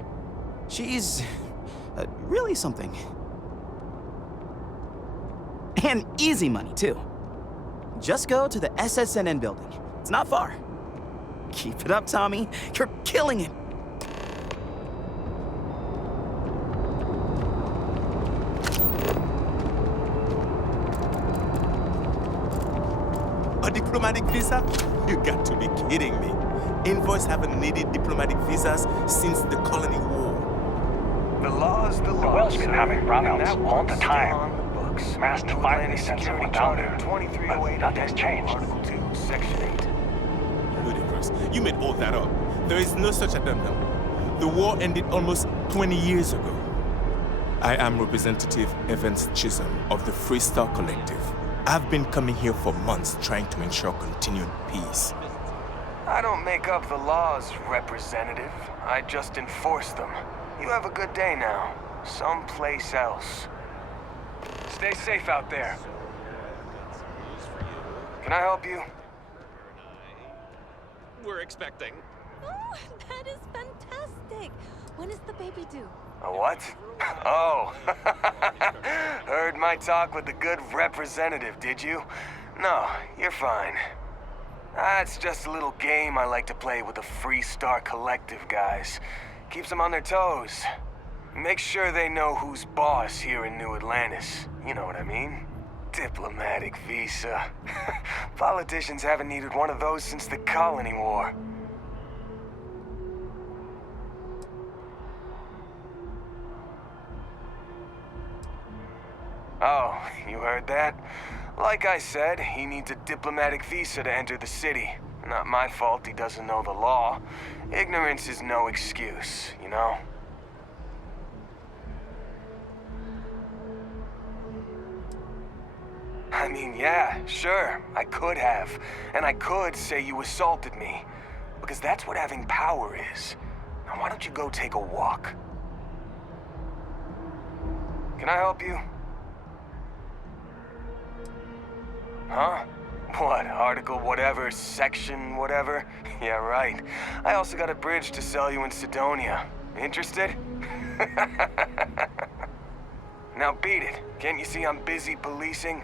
She's really something. And easy money, too. Just go to the SSNN building. It's not far. Keep it up, Tommy. You're killing it. A diplomatic visa? You got to be kidding me. Envoys haven't needed diplomatic visas since the colony war. The law's the law. Wells been having brownouts all the time. Mass finally sent someone down there, but nothing's changed. Article 2, Section 8. Ludicrous. You made all that up. There is no such addendum. The war ended almost 20 years ago. I am Representative Evans Chisholm of the Freestar Collective. I've been coming here for months trying to ensure continued peace. I don't make up the laws, Representative. I just enforce them. You have a good day now. Someplace else. Stay safe out there. Can I help you? We're expecting. Oh, that is fantastic. When is the baby due? A what? Oh. Heard my talk with the good representative, did you? No, you're fine. That's just a little game I like to play with the Freestar Collective guys. Keeps them on their toes. Make sure they know who's boss here in New Atlantis. You know what I mean? Diplomatic visa. Politicians haven't needed one of those since the Colony War. Oh, you heard that? Like I said, he needs a diplomatic visa to enter the city. Not my fault he doesn't know the law. Ignorance is no excuse, you know? I mean, yeah, sure, I could have. And I could say you assaulted me. Because that's what having power is. Now why don't you go take a walk? Can I help you? Huh? What, article whatever, section whatever? Yeah, right. I also got a bridge to sell you in Sidonia. Interested? Now beat it. Can't you see I'm busy policing?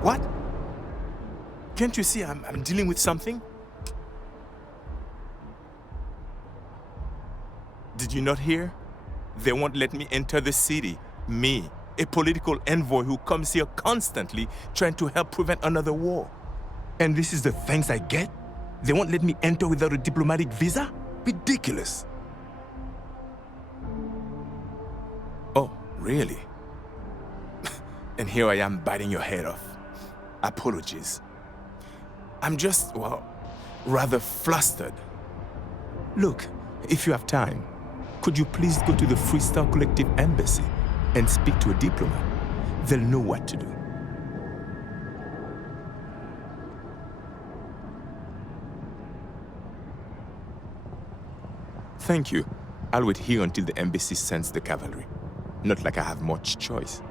What? Can't you see I'm dealing with something? Did you not hear? They won't let me enter the city. Me, a political envoy who comes here constantly trying to help prevent another war. And this is the thanks I get? They won't let me enter without a diplomatic visa? Ridiculous. Oh, really? And here I am biting your head off. Apologies. I'm just, well, rather flustered. Look, if you have time, could you please go to the Freestar Collective Embassy and speak to a diplomat? They'll know what to do. Thank you. I'll wait here until the embassy sends the cavalry. Not like I have much choice.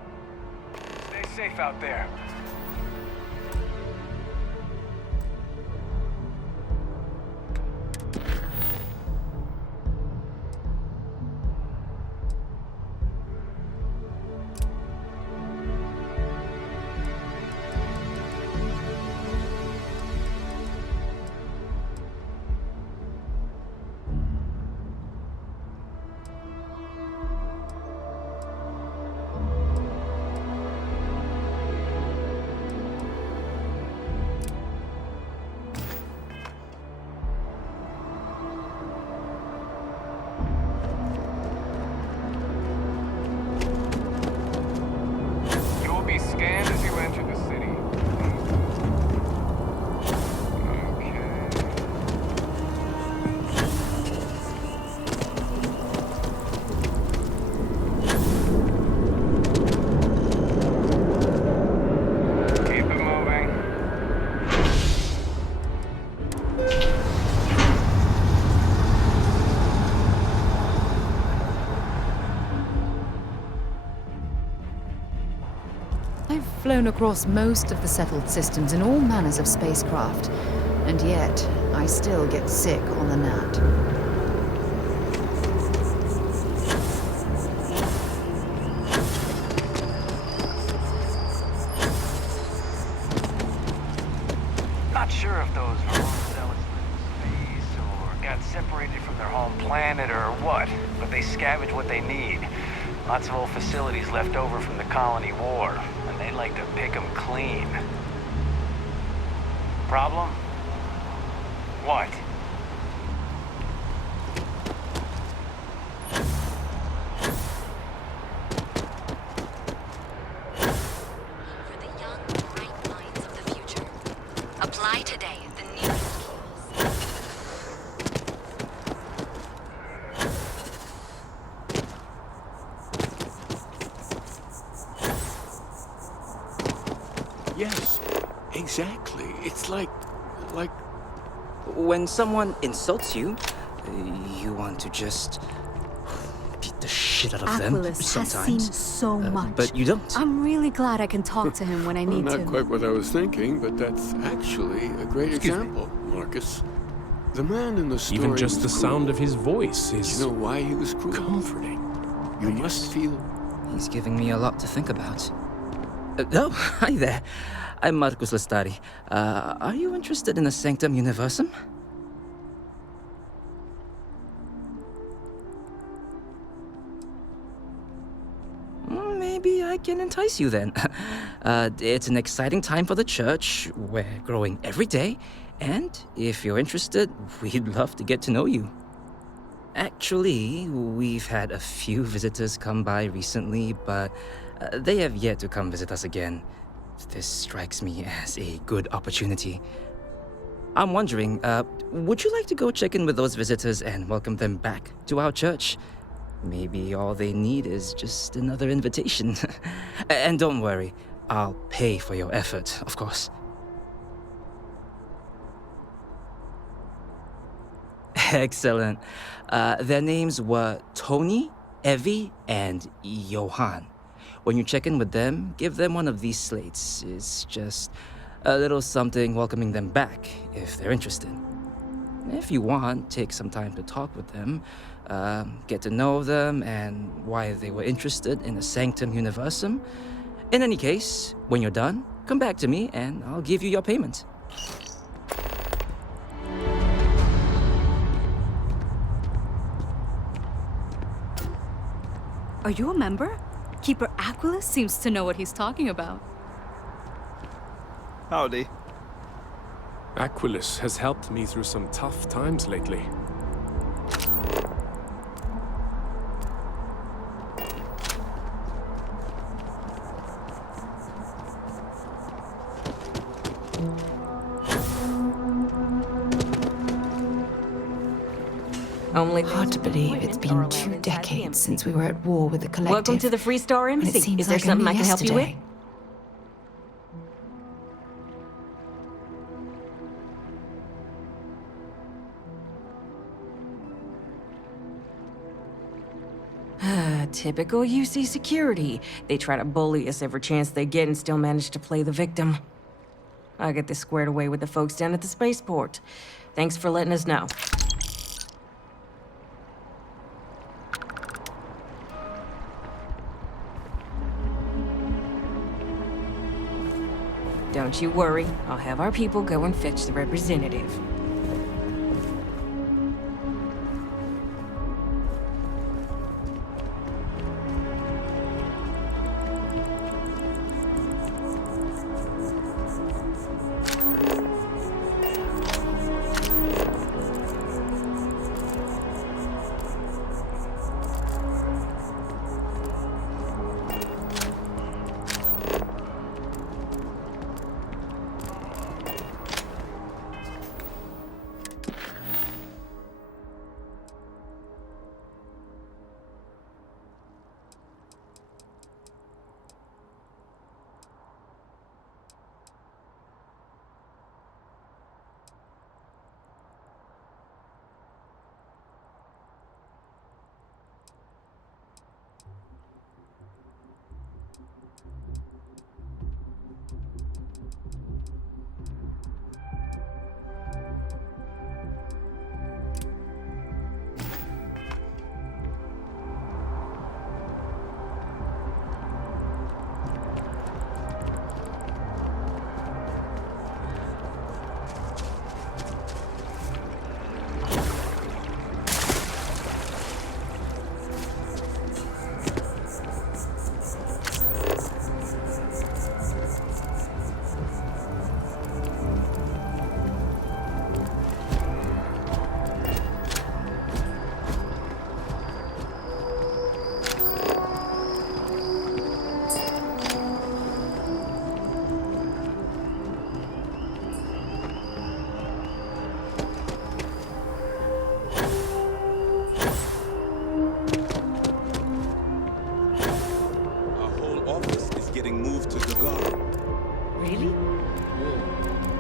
Stay safe out there. flown across most of the settled systems in all manners of spacecraft, and yet I still get sick on the gnat. Not sure if those Vermont zealots live in space or got separated from their home planet or what, but they scavenge what they need. Lots of old facilities left over from the colony war, and they like to pick them clean. Problem? What? Apply today at the nearest Yes, exactly. It's like... When someone insults you, you want to just beat the shit out of them Aquilus has sometimes. seen so much. But you don't. I'm really glad I can talk to him when I need Not to. quite what I was thinking, but that's actually a great example, Marcus. The man in the story Even just the was sound cruel. of his voice is... You know why he was cruel? Comforting. You must feel... He's giving me a lot to think about. Oh, hi there. I'm Marcus Lestari. Are you interested in the Sanctum Universum? Maybe I can entice you then. It's an exciting time for the church. We're growing every day. And if you're interested, we'd love to get to know you. Actually, we've had a few visitors come by recently, but they have yet to come visit us again. This strikes me as a good opportunity. I'm wondering, would you like to go check in with those visitors and welcome them back to our church? Maybe all they need is just another invitation. And don't worry, I'll pay for your effort, of course. Excellent. Their names were Tony, Evie, and Johan. When you check in with them, give them one of these slates. It's just a little something welcoming them back, if they're interested. If you want, take some time to talk with them, get to know them and why they were interested in the Sanctum Universum. In any case, when you're done, come back to me and I'll give you your payment. Are you a member? Keeper Aquilus seems to know what he's talking about. Howdy. Aquilus has helped me through some tough times lately. Hard to believe it's been 2 decades since we were at war with the Collective. Welcome to the Free Star And it Embassy. seems Is there like something I only can help you with? yesterday. Typical UC security. They try to bully us every chance they get and still manage to play the victim. I'll get this squared away with the folks down at the spaceport. Thanks for letting us know. Don't you worry. I'll have our people go and fetch the representative.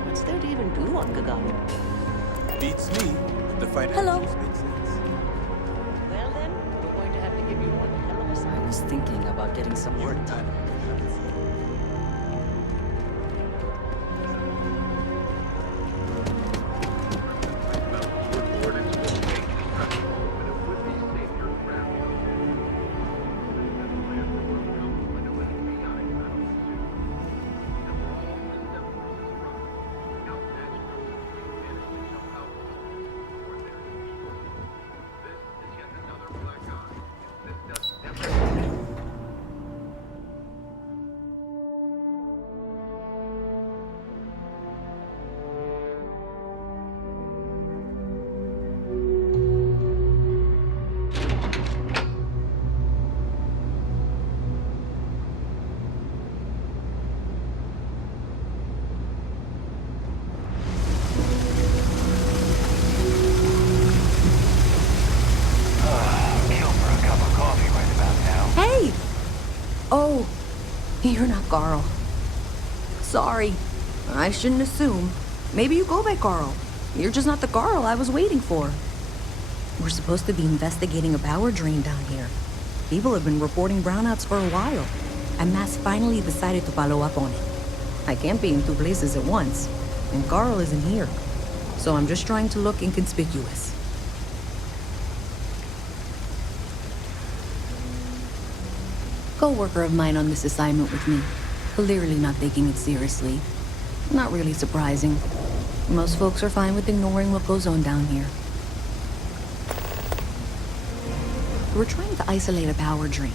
What's there to even do on Gagami? Beats me. The fight Hello. actually makes sense. Well then, we're going to have to give you one hell of a sign. I was thinking about getting some work done. Hey! Oh, you're not Carl. Sorry. I shouldn't assume. Maybe you go by Carl. You're just not the Carl I was waiting for. We're supposed to be investigating a power drain down here. People have been reporting brownouts for a while, and Mass finally decided to follow up on it. I can't be in two places at once, and Carl isn't here. So I'm just trying to look inconspicuous. Co-worker of mine on this assignment with me, clearly not taking it seriously. Not really surprising. Most folks are fine with ignoring what goes on down here. We're trying to isolate a power drain,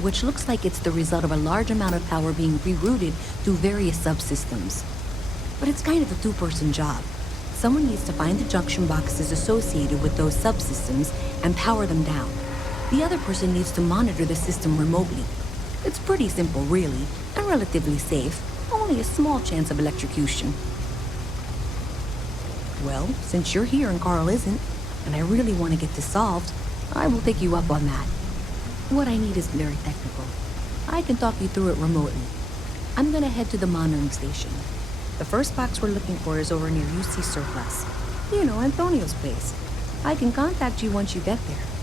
which looks like it's the result of a large amount of power being rerouted through various subsystems. But it's kind of a two-person job. Someone needs to find the junction boxes associated with those subsystems and power them down. The other person needs to monitor the system remotely. It's pretty simple, really, and relatively safe. Only a small chance of electrocution. Well, since you're here and Carl isn't, and I really want to get this solved, I will take you up on that. What I need is very technical. I can talk you through it remotely. I'm gonna head to the monitoring station. The first box we're looking for is over near UC Surplus. You know, Antonio's place. I can contact you once you get there.